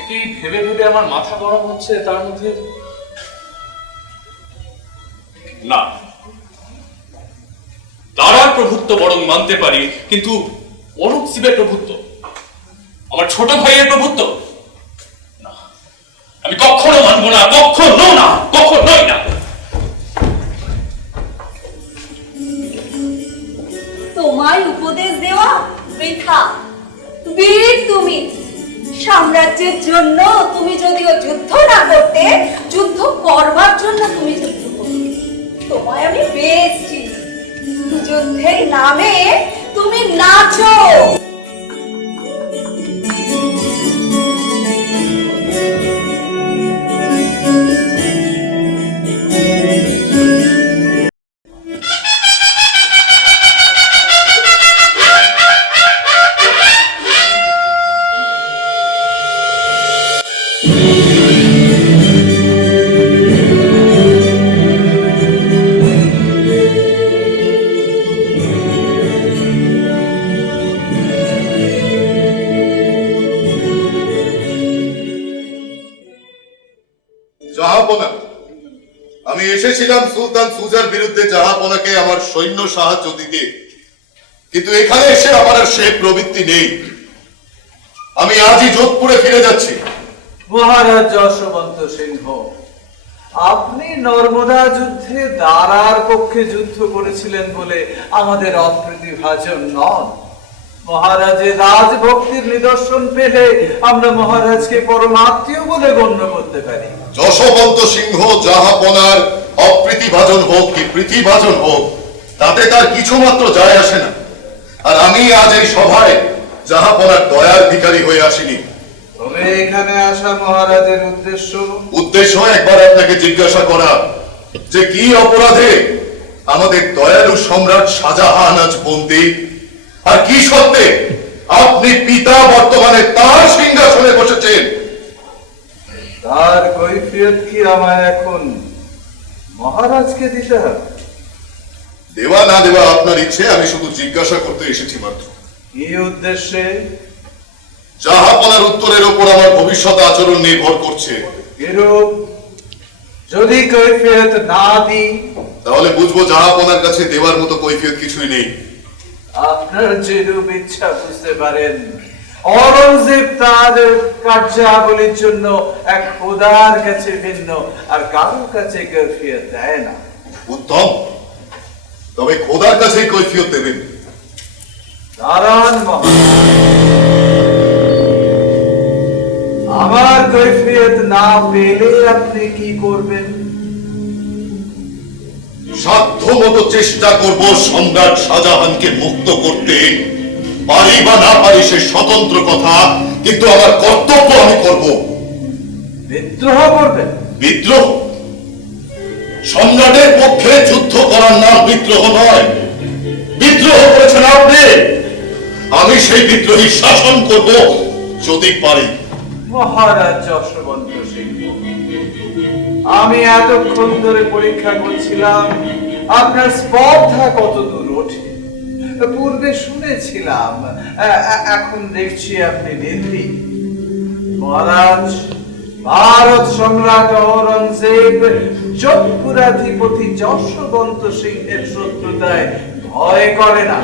একই ভেবে ভেবে আমার মাথা গরম হচ্ছে, তার মধ্যে না, তারার প্রভুত্ব বরং মানতে পারি, কিন্তু ঔরঙ্গজেবের প্রভুত্ব, আমার ছোট ভাইয়ের প্রভুত্ব না, আমি কখনো মানবো না, কখনো না, কখনোই না। তোমায় উপদেশ দেওয়া বৃথা। বীর তুমি, সাম্রাজ্যের জন্য তুমি যদিও যুদ্ধ না করতে, যুদ্ধ করবার জন্য তুমি যুদ্ধ করতে। তোমায় আমি বেশ চিনি। যুদ্ধের নামে তুমি নাচো। জাহাপনা, আমি এসেছিলাম সুলতান সুজার বিরুদ্ধে জাহাপনাকে আমার সৈন্য সাহায্য দিতে, কিন্তু এখানে এসে আমার আর সে প্রবৃত্তি নেই। আমি আজই যোধপুরে ফিরে যাচ্ছি। মহারাজ যশবন্ত সিংহ, আপনি নর্মদা যুদ্ধে দারার পক্ষে যুদ্ধ করেছিলেন বলে আমাদের অপ্রতিভাজন নন। মহারাজের রাজভক্তির নিদর্শন পেলে আমরা মহারাজকে পরমাত্মীয় বলে গণ্য করতে পারি। যশবন্ত সিংহ জাহাপনার অপ্রীতিভাজন হোক কি প্রীতিভাজন হোক, তাতে তার কিছু মাত্র যায় আসে না। আর আমি আজ এই সভায় জাহাপনার দয়ার ভিখারি হয়ে আসিনি। তবে এখানে আসা মহারাজের উদ্দেশ্য একবার আপনাকে জিজ্ঞাসা করা যে কি অপরাধে আমাদের দয়ালু সম্রাট শাহজাহান আজ বন্দী, আর কি সত্ত্বে আপনি পিতা বর্তমানে তার সিংহাসনে বসেছেন। তার কৈফিয়ত কি আমায় এখন মহারাজকে দিতে হবে? দেওয়া না দেওয়া আপনার ইচ্ছে, আমি শুধু জিজ্ঞাসা করতে এসেছি মাত্র। কি উদ্দেশ্যে? জাহাপনার উত্তরের উপর আমার ভবিষ্যৎ আচরণ নির্ভর করছে। এরূপ যদি কৈফিয়ত না দিই, তাহলে বুঝবো জাহাপনার কাছে দেওয়ার মতো কৈফিয়ত কিছুই নেই। আপনার যেরূপ ইচ্ছা বুঝতে পারেন। অরঙ্গজেব তার কার্যাবলীর জন্য এক খোদার কাছে ভিন্ন আর কারোর কাছে কৈফিয়ত দেয় না। উত্তম, তবে খোদার কাছেই কৈফিয়ত দেবেন। দাঁড়ান আমার কৈফিয়ত না পেলে আপনি কি করবেন? সাধ্য মতো চেষ্টা করব সম্রাট শাহজাহানকে মুক্ত করতে। পারি বা না পারি সে স্বতন্ত্র কথা, কিন্তু আমার কর্তব্য আমি করব। বিদ্রোহ করবেন? বিদ্রোহ? সম্রাটের পক্ষে যুদ্ধ করার নাম বিদ্রোহ নয়। বিদ্রোহ করেছেন আপনি, আমি সেই বিদ্রোহী শাসন করব যদি পারি। মহারাজ যশবন্ত সিংহ, আমি এতক্ষণ ধরে পরীক্ষা করছিলাম আপনার স্পর্ধা কত দূর ওঠে। পূর্বে শুনেছিলাম, এখন দেখছি আপনি নির্ভীক। মহারাজ, ভারত সম্রাট ঔরঙ্গজেব যোধপুরাধিপতি যশবন্ত সিংহের শত্রুতায় ভয় করে না।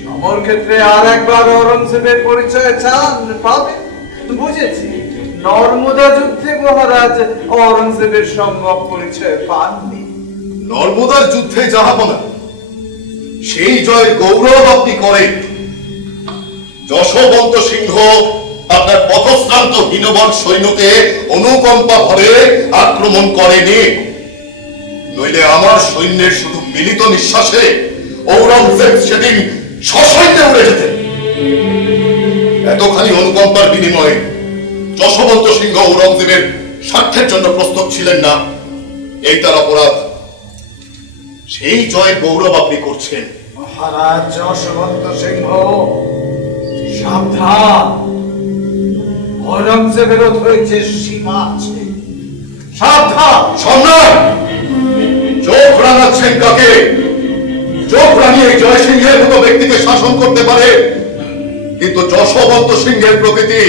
সমর ক্ষেত্রে আর একবার ঔরঙ্গজেবের পরিচয় চান, পাবেন। বুঝেছি, নর্মদা যুদ্ধে মহারাজ ঔরঙ্গজেবের সম্ভব পরিচয় পাননি। নর্মদার যুদ্ধে জাহাপনা, সেই জয়ের গৌরব আপনি করেন। যশবন্ত সিংহ আপনার পথশ্রান্ত হীনবল সৈন্যকে অনুকম্পা ভরে আক্রমণ করেনি, নইলে আমার সৈন্যের শুধু মিলিত নিঃশ্বাসে ঔরঙ্গজেব সেদিন সসৈন্যে উড়ে যেতেন। এতখানি অনুকম্পার বিনিময়ে যশবন্ত সিংহ ঔরঙ্গজেবের স্বার্থের জন্য প্রস্তুত ছিলেন না, এই তার অপরাধ। সেই জয়ের গৌরব আপনি করছেন। মহারাজ যশবন্ত সিংহ, সাবধান। ঔরঙ্গজেবের ধৈর্যের সীমা আছে, সাবধান। সম্রাট, চোখ রাঙাচ্ছেন কাকে? চোখ রাঙিয়ে জয় সিংহের মতো ব্যক্তিকে শাসন করতে পারে, কিন্তু যশবন্ত সিংহের প্রকৃতি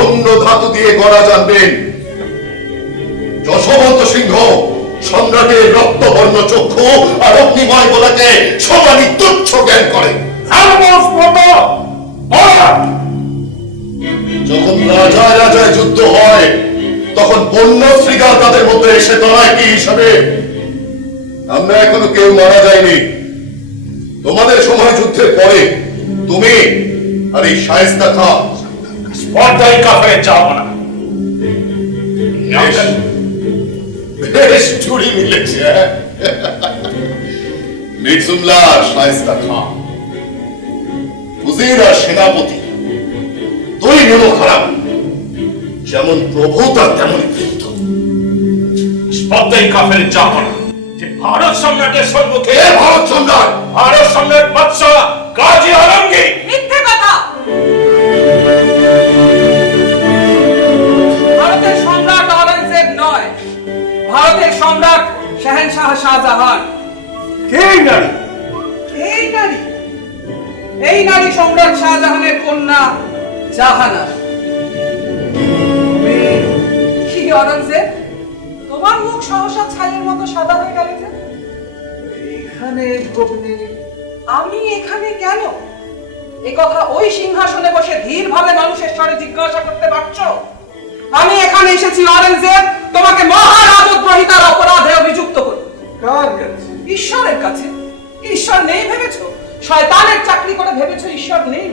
অন্য ধাতু দিয়ে গড়া জানবেন। যশবন্ত সিংহ সম্রাটের রক্তবর্ণ চক্ষু আর অগ্নিময় গোলাকে সমানই তুচ্ছ জ্ঞান করে। যখন রাজায় রাজায় যুদ্ধ হয়, তখন বন্য শৃগাল তাদের মধ্যে এসে দাঁড়ায় কি হিসাবে? আমরা এখনো কেউ মারা যায়নি। তোমাদের সময় যুদ্ধের পরে তুমি আর এই শায়েস্তা খাঁ স্পর্ধায় কাফের যাও না। বেশ জুড়ি মিলেছে। মির্জুমলা আর শায়েস্তা খাঁ, উজির আর সেনাপতি, দুই নিয়ম খারাপ। যেমন প্রভু তার তেমন বৃদ্ধ। স্পর্ধায় কাফের যাও না। যে ভারত সম্রাটের সম্মুখে, ভারত সম্রাট, ভারত সম্রাট বাদশাহ গাজী আলমগীর। মিথ্যে কথা। ভারতের সম্রাট ঔরঙ্গজেব নয়, ভারতের সম্রাট শাহেনশাহ শাহজাহান। কে নারী? এই নারী, এই নারী সম্রাট শাহজাহানের কন্যা জাহানা। কি ঔরঙ্গজেব, তোমার মুখ সহসা ছাইয়ের মতো সাদা হয়ে গেল যে? এখানে ভগ্নী, আমি এখানে কেন? এ কথা ওই সিংহাসনে বসে ধীরভাবে মানুষের স্বরে জিজ্ঞাসা করতে পারছো? আমি এখানে এসেছি ঔরঙ্গজেব তোমাকে মহারাজদ্রোহিতার অপরাধে অভিযুক্ত করতে। কার কাছে? ঈশ্বরের কাছে। ঈশ্বর নেই ভেবেছো? শয়তানের চাকরি করে ভেবেছো ঈশ্বর নেই?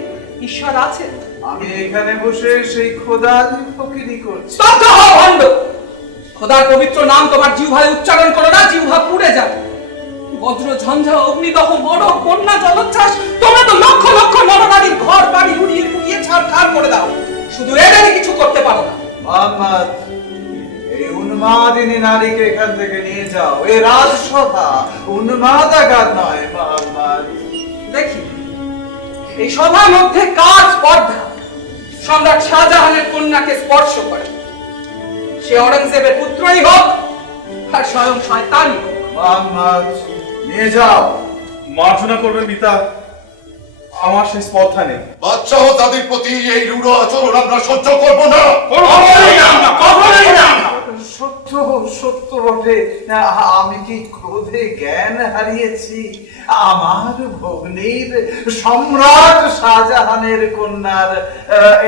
ঈশ্বর আছে। আমি এখানে বসে সেই খোদার ফকিরি করছি। স্তব্ধ হও ভণ্ড! খোদার পবিত্র নাম তোমার জিহ্বায় উচ্চারণ করো না, জিহ্বা পুড়ে যাবে। বজ্র ঝঞ্ঝা, অগ্নিদহ, মড়ক, বন্যা, জলোচ্ছ্বাস, তোমরা তো লক্ষ লক্ষ নরনারীর ঘর বাড়ি উড়িয়ে পুড়িয়ে ছাড়খাড় করে দাও, শুধু এদেরই কিছু করতে পারো না। মোহাম্মদ, এই উন্মাদিনী নারীকে এখান থেকে নিয়ে যাও। এই রাজসভা উন্মাদাগার নয়। মোহাম্মদ, দেখি এই সভার মধ্যে কার স্পর্ধা সম্রাট শাহজাহানের কন্যাকে স্পর্শ করে। সে ঔরঙ্গজেবের পুত্রই হোক আর স্বয়ং শয়তানই হোক। মোহাম্মদ, নিয়ে যাও। মার্জনা করবেন পিতা, আমার সেই স্পর্ধা নেই। বাচ্চা ও তাদের প্রতি এই রূঢ় আচরণ আমরা সহ্য করব না। সত্য সত্য বটে, আমি কি ক্রোধে জ্ঞান হারিয়েছি? আমার ভগ্নীর, সম্রাট শাহজাহানের কন্যার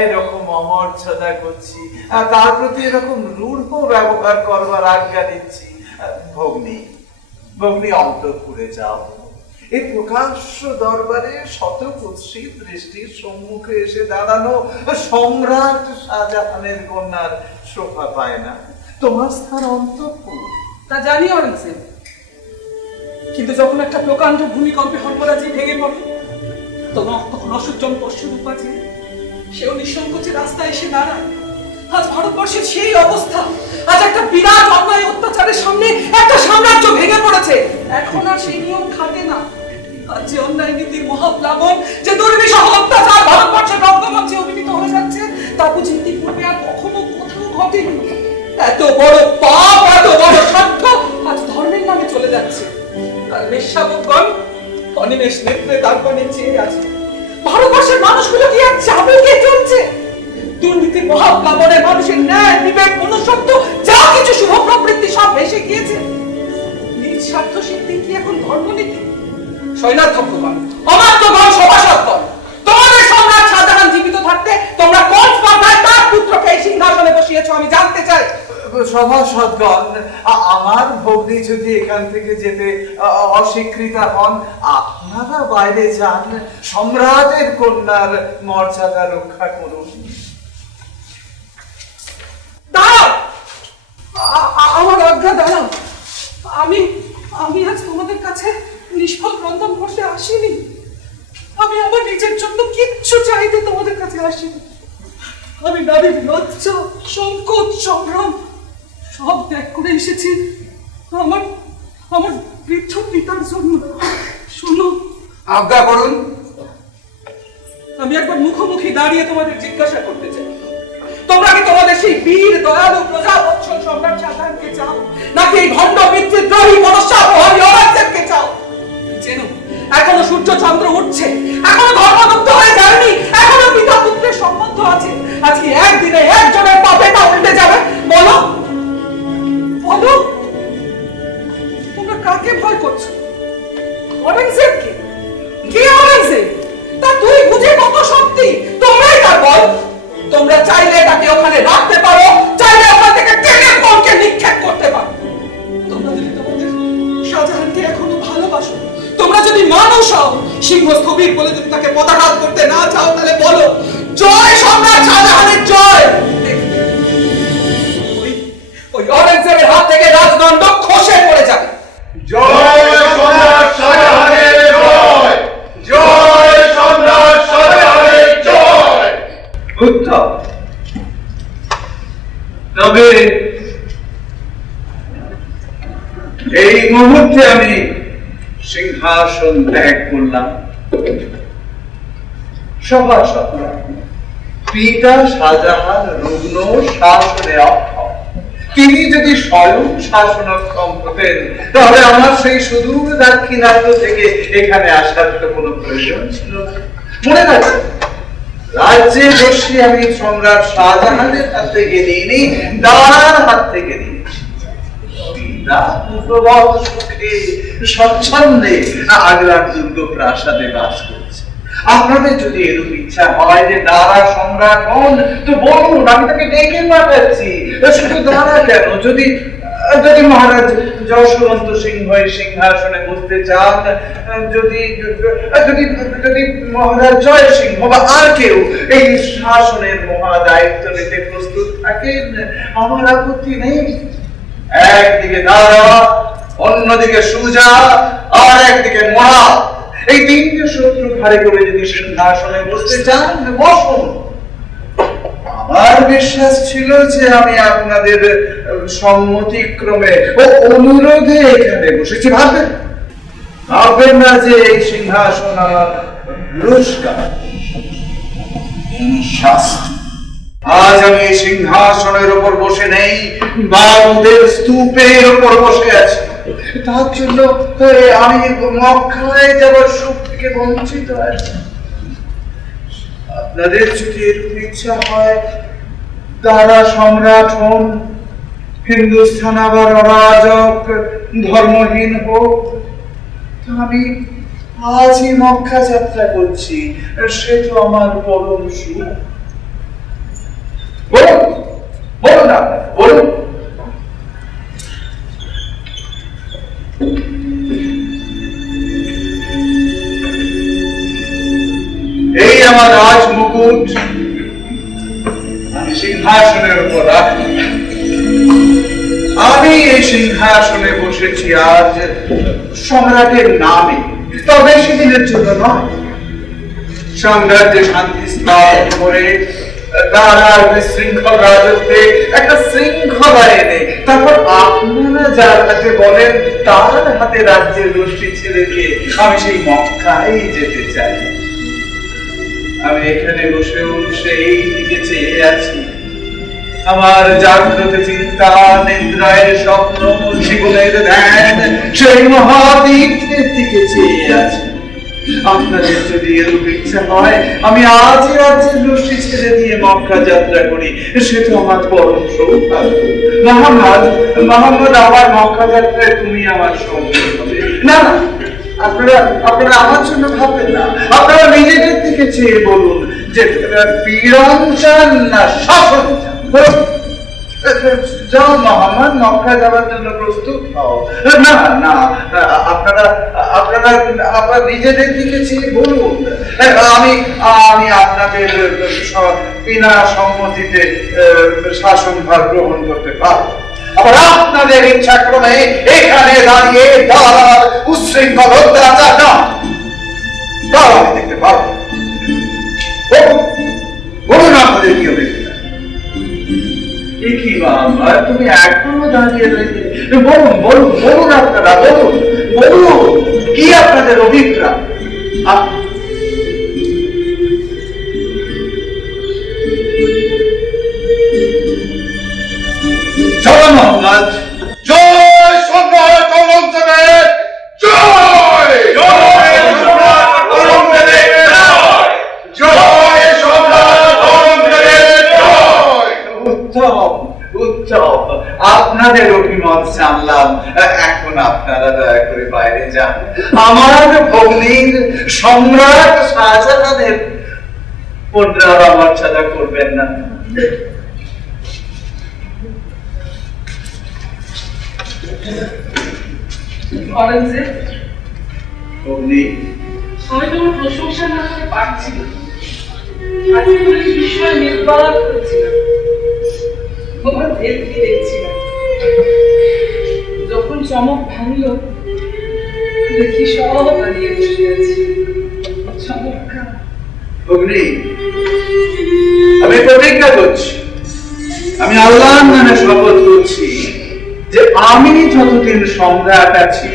এরকম অমর্যাদা করছি, তার প্রতি এরকম রূঢ় ব্যবহার করবার আজ্ঞা দিচ্ছি। ভগ্নী ভগ্নী অন্তঃপুরে যাও। এই প্রকাশ্য দরবারে শত কুৎসিত দৃষ্টির সম্মুখে এসে দাঁড়ানো সম্রাট শাহজাহানের কন্যার শোভা পায় না। তোমার স্থান অন্তঃপুর। তা জানি অরঙ্গজেব, কিন্তু যখন একটা প্রকাণ্ড ভূমিকম্পে হরমরাজি ভেঙে পড়ে, তখন অসুজন পশ্চিমরূপা যে সেও নিঃসংকোচে রাস্তায় এসে দাঁড়ায়। আজ ভারতবর্ষের সেই অবস্থা। আজ একটা বিরাট অন্যায় অত্যাচারের সামনে একটা সাম্রাজ্য ভেঙে পড়েছে। এখন আর সেই নিয়ম খাটে না। আজ যে অন্যায় নীতির মহাপ্লাবন, যে দুর্বিষহ অত্যাচার ভারতবর্ষের রক্তমঞ্চে অভিনীত হয়ে যাচ্ছে, তা বুঝি ইতিপূর্বে আর কখনো কোথাও ঘটেনি। এত বড় পাপ, এত বড় স্বার্থ আজ ধর্মের নামে চলে যাচ্ছে। আর বেশ্যাবকগণ অনিমেষ নেত্রে তার পানে চেয়ে আছে। ভারতবর্ষের মানুষগুলো কি আর চাবুকে চলছে? দুর্নীতির মহাপ্লাবনে মানুষের ন্যায়, বিবেক, মনুষ্যত্ব যা কিছু শুভ প্রবৃত্তি সব ভেসে গিয়েছে। নিজ স্বার্থ সিদ্ধি কি এখন ধর্মনীতি? সৈন্যাধ্যক্ষগণ, অমাত্যগণ, সভাসদগণ, তোমাদের সম্রাট শাহজাহান জীবিত থাকতে তোমরা কোন স্পর্ধায় তার পুত্রকে এই সিংহাসনে বসিয়েছো আমি জানতে চাই। সভাসদগণ, আমার ভগ্নী যদি এখান থেকে যেতে অস্বীকৃতা হন, আপনারা বাইরে যান, সম্রাটের কন্যার মর্যাদা রক্ষা করুন। দাঁড়াও, আমার আজ্ঞা দাঁড়াও। আমি আজ তোমাদের কাছে নিষ্ফল ক্রন্দন করতে আসিনি। আমি আমার নিজের জন্য কিচ্ছু চাইতে তোমাদের কাছে আসিনি। আমি নারীর লজ্জা, সংকোচ, সংগ্রাম সব ত্যাগ করে এসেছি আমার বৃদ্ধ পিতার জন্য। শোনো, আজ্ঞা করুন। আমি একবার মুখোমুখি দাঁড়িয়ে তোমাদের জিজ্ঞাসা করতে চাই, তোমরা কি তোমাদের সেই বীর দয়ালু প্রজাবৎসল সম্রাট শাহজাহানকে চাও, নাকি এই ভণ্ড বিদ্রোহী মনস্যাপহারী অরাজককে চাও? যেন এখনো সূর্য চন্দ্র উঠছে, এখনো ধর্মদুগ্ধ হয়ে যায়নি, এখনো পিতা পুত্রের সম্বন্ধ আছে। আজকে একদিনে একজনের পাপে তা উল্টে যাবে। বলো বলো, তোমরা কাকে ভয় করছো? অরঙ্গজেবকে? কে অরঙ্গজেব? তা তুই বুঝে কত শক্তি, তোমরাই তার বল। তোমরা চাইলে তাকে ওখানে রাখতে পারো, চাইলে ওখান থেকে টেনে পণকে নিক্ষেপ করতে পারো। তোমরা যদি তোমাদের শাহজাহানকে এখনো ভালোবাসো, তোমরা যদি মানুষ হও, সিংহ স্থবির বলে যদি তাকে পদাঘাত করতে না চাও, তাহলে বলো জয় সম্রাট শাহজাহানের জয়। ওই অরঙ্গজেবের হাত থেকে রাজদণ্ড খসে পড়ে যাবে। জয় সম্রাট শাহজাহানের জয়, জয় সম্রাট শাহজাহানের জয়। উত্তম। তবে এই মুহূর্তে আমি সিংহাসন ত্যাগ করলাম। সভাসদ, পিতা শাহজাহান রুগ্ন, শাসনে অক্ষম। তিনি যদি স্বয়ং শাসনক্ষম হতেন, তাহলে আমার সেই সুদূর দাক্ষিণাত্য থেকে এখানে আসার তো কোনো প্রয়োজন ছিল না। মনে রাখবেন, রাজ্যে বসে আমি সম্রাট শাহজাহানের হাত থেকে নিইনি, দাঁড়ার হাত থেকে নিয়েছি। স্বচ্ছন্দে আগ্রার দুর্গ প্রাসাদে বাস করছে। আপনাদের যদি এরূপ ইচ্ছা হয় যে দাঁড়া সম্রাট হন, তো বলুন, আমি তাকে ডেকে পাঠাচ্ছি। শুধু দাঁড়া কেন, যদি মহারাজ যশবন্ত সিংহ সিংহাসনে বসতে চান, যদি মহারাজ জয় সিংহ বা আর কেউ এই শাসনের মহা দায়িত্ব নিতে প্রস্তুত থাকেন, আমার আপত্তি নেই। একদিকে দাঁড়া, অন্যদিকে সুজা, আর একদিকে মহা, এই তিনটে শত্রু ঘাড়ে করে যদি সিংহাসনে বসতে চান, বসুন। আমার বিশ্বাস ছিল যে আমি আপনাদের সম্মতিক্রমে ও অনুরোধে এখানে বসেছি। ভাববেন না যে এই সিংহাসন আমার পুরস্কার, শাস্তি। আজ আমি এই সিংহাসনের উপর বসে নেই, বারুদের স্তূপের উপর বসে আছি। তার জন্য আমি মক্কায় যাবার সুখ থেকে বঞ্চিত আছি। আপনাদের যদি এরকম ইচ্ছা হয় তারা সম্রাট হন, হিন্দুস্থান আবার অরাজক ধর্মহীন হোক, আমি আজই মক্কা যাত্রা করছি, সে তো আমার পরম সুখ। বলুন বলুন না, বলুন। এই আমার রাজ মুকুট আমি সিংহাসনের উপর রাখি। আমি এই সিংহাসনে বসেছি আজ সম্রাটের নামে, তবে সেদিনের জন্য নয়। সাম্রাজ্যে শান্তি স্থাপন করে তার আর বিশৃঙ্খল রাজত্বে একটা শৃঙ্খলা এনে তারপর আপনারা যার হাতে বলেন তার হাতে রাজ্যের রশ্মি ছেড়ে দিয়ে আমি সেই মক্কায় যেতে চাই। আমি এখানে বসে সেই দিকে চেয়ে আছি। আমার জাগ্রত চিন্তা, নিদ্রায় স্বপ্ন, জীবনের ধ্যান সেই মহাতীর্থের দিকে চেয়ে আছে। আপনাদের যদি এরূপ ইচ্ছা হয় আমি আজই রাজ্যের রশ্মি ছেড়ে দিয়ে মক্কা যাত্রা করি, সে তো আমার পরম সৌভাগ্য। মোহাম্মদ আমার মক্কা যাত্রায় তুমি আমার সঙ্গী হবে। না না, আপনারা আমার জন্য ভাববেন না, আপনারা নিজেদের দিকে চেয়ে বলুন যে পীড়ন চান না শাসন চান। যাও মোহাম্মদ, মক্কা যাওয়ার জন্য প্রস্তুত হও। না না, আপনারা নিজেদের দিকে চেয়ে বলুন। আমি আপনাদের বিনা সম্মতিতে শাসনভার গ্রহণ করতে পারবো। আবার আপনাদের ইচ্ছা ক্রমে এখানে দাঁড়িয়ে দাঁড়ার উচ্ছৃঙ্খল অত্যাচার না, তাও আমি দেখতে পারবো। বলুন আপনাদের কি হবে। কি বাবা, তুমি এখনো দাঁড়িয়ে রয়েছে? বলুন বলুন বলুন, আপনারা বলুন বলুন, কি আপনাদের অভিপ্রায়? চলো মোহাম্মদ। জয় সম্রাট ঔরঙ্গজেবের জয়! জয় সম্রাট ঔরঙ্গজেবের জয়! জয় সম্রাট ঔরঙ্গজেবের জয়! উত্তম উত্তম, আপনাদের অভিমত জানলাম। এখন আপনারা দয়া করে বাইরে যান। আমার ভগ্নীর সম্রাট শাহজাহানের পুনরার আমার ছাড়া করবেন না। অরঞ্জেব, ভগ্নী, আমি তোমার প্রশংসা না করে পারছি না। আজকে বলে বিস্ময় নির্বাক করেছিলাম, তোমার ভেদকে দেখছিলাম। যখন চমক ভাঙল দেখি সব হারিয়ে বসে আছি। চমৎকার। ভগ্নী, আমি প্রতিজ্ঞা করছি, আমি আল্লাহর নামে শপথ করছি যে আমি যতদিন সম্রাট আছি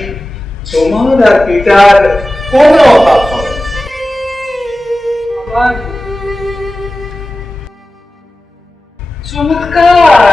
তোমার আর পিতার কোনো অভাব হবে না। চমৎকার।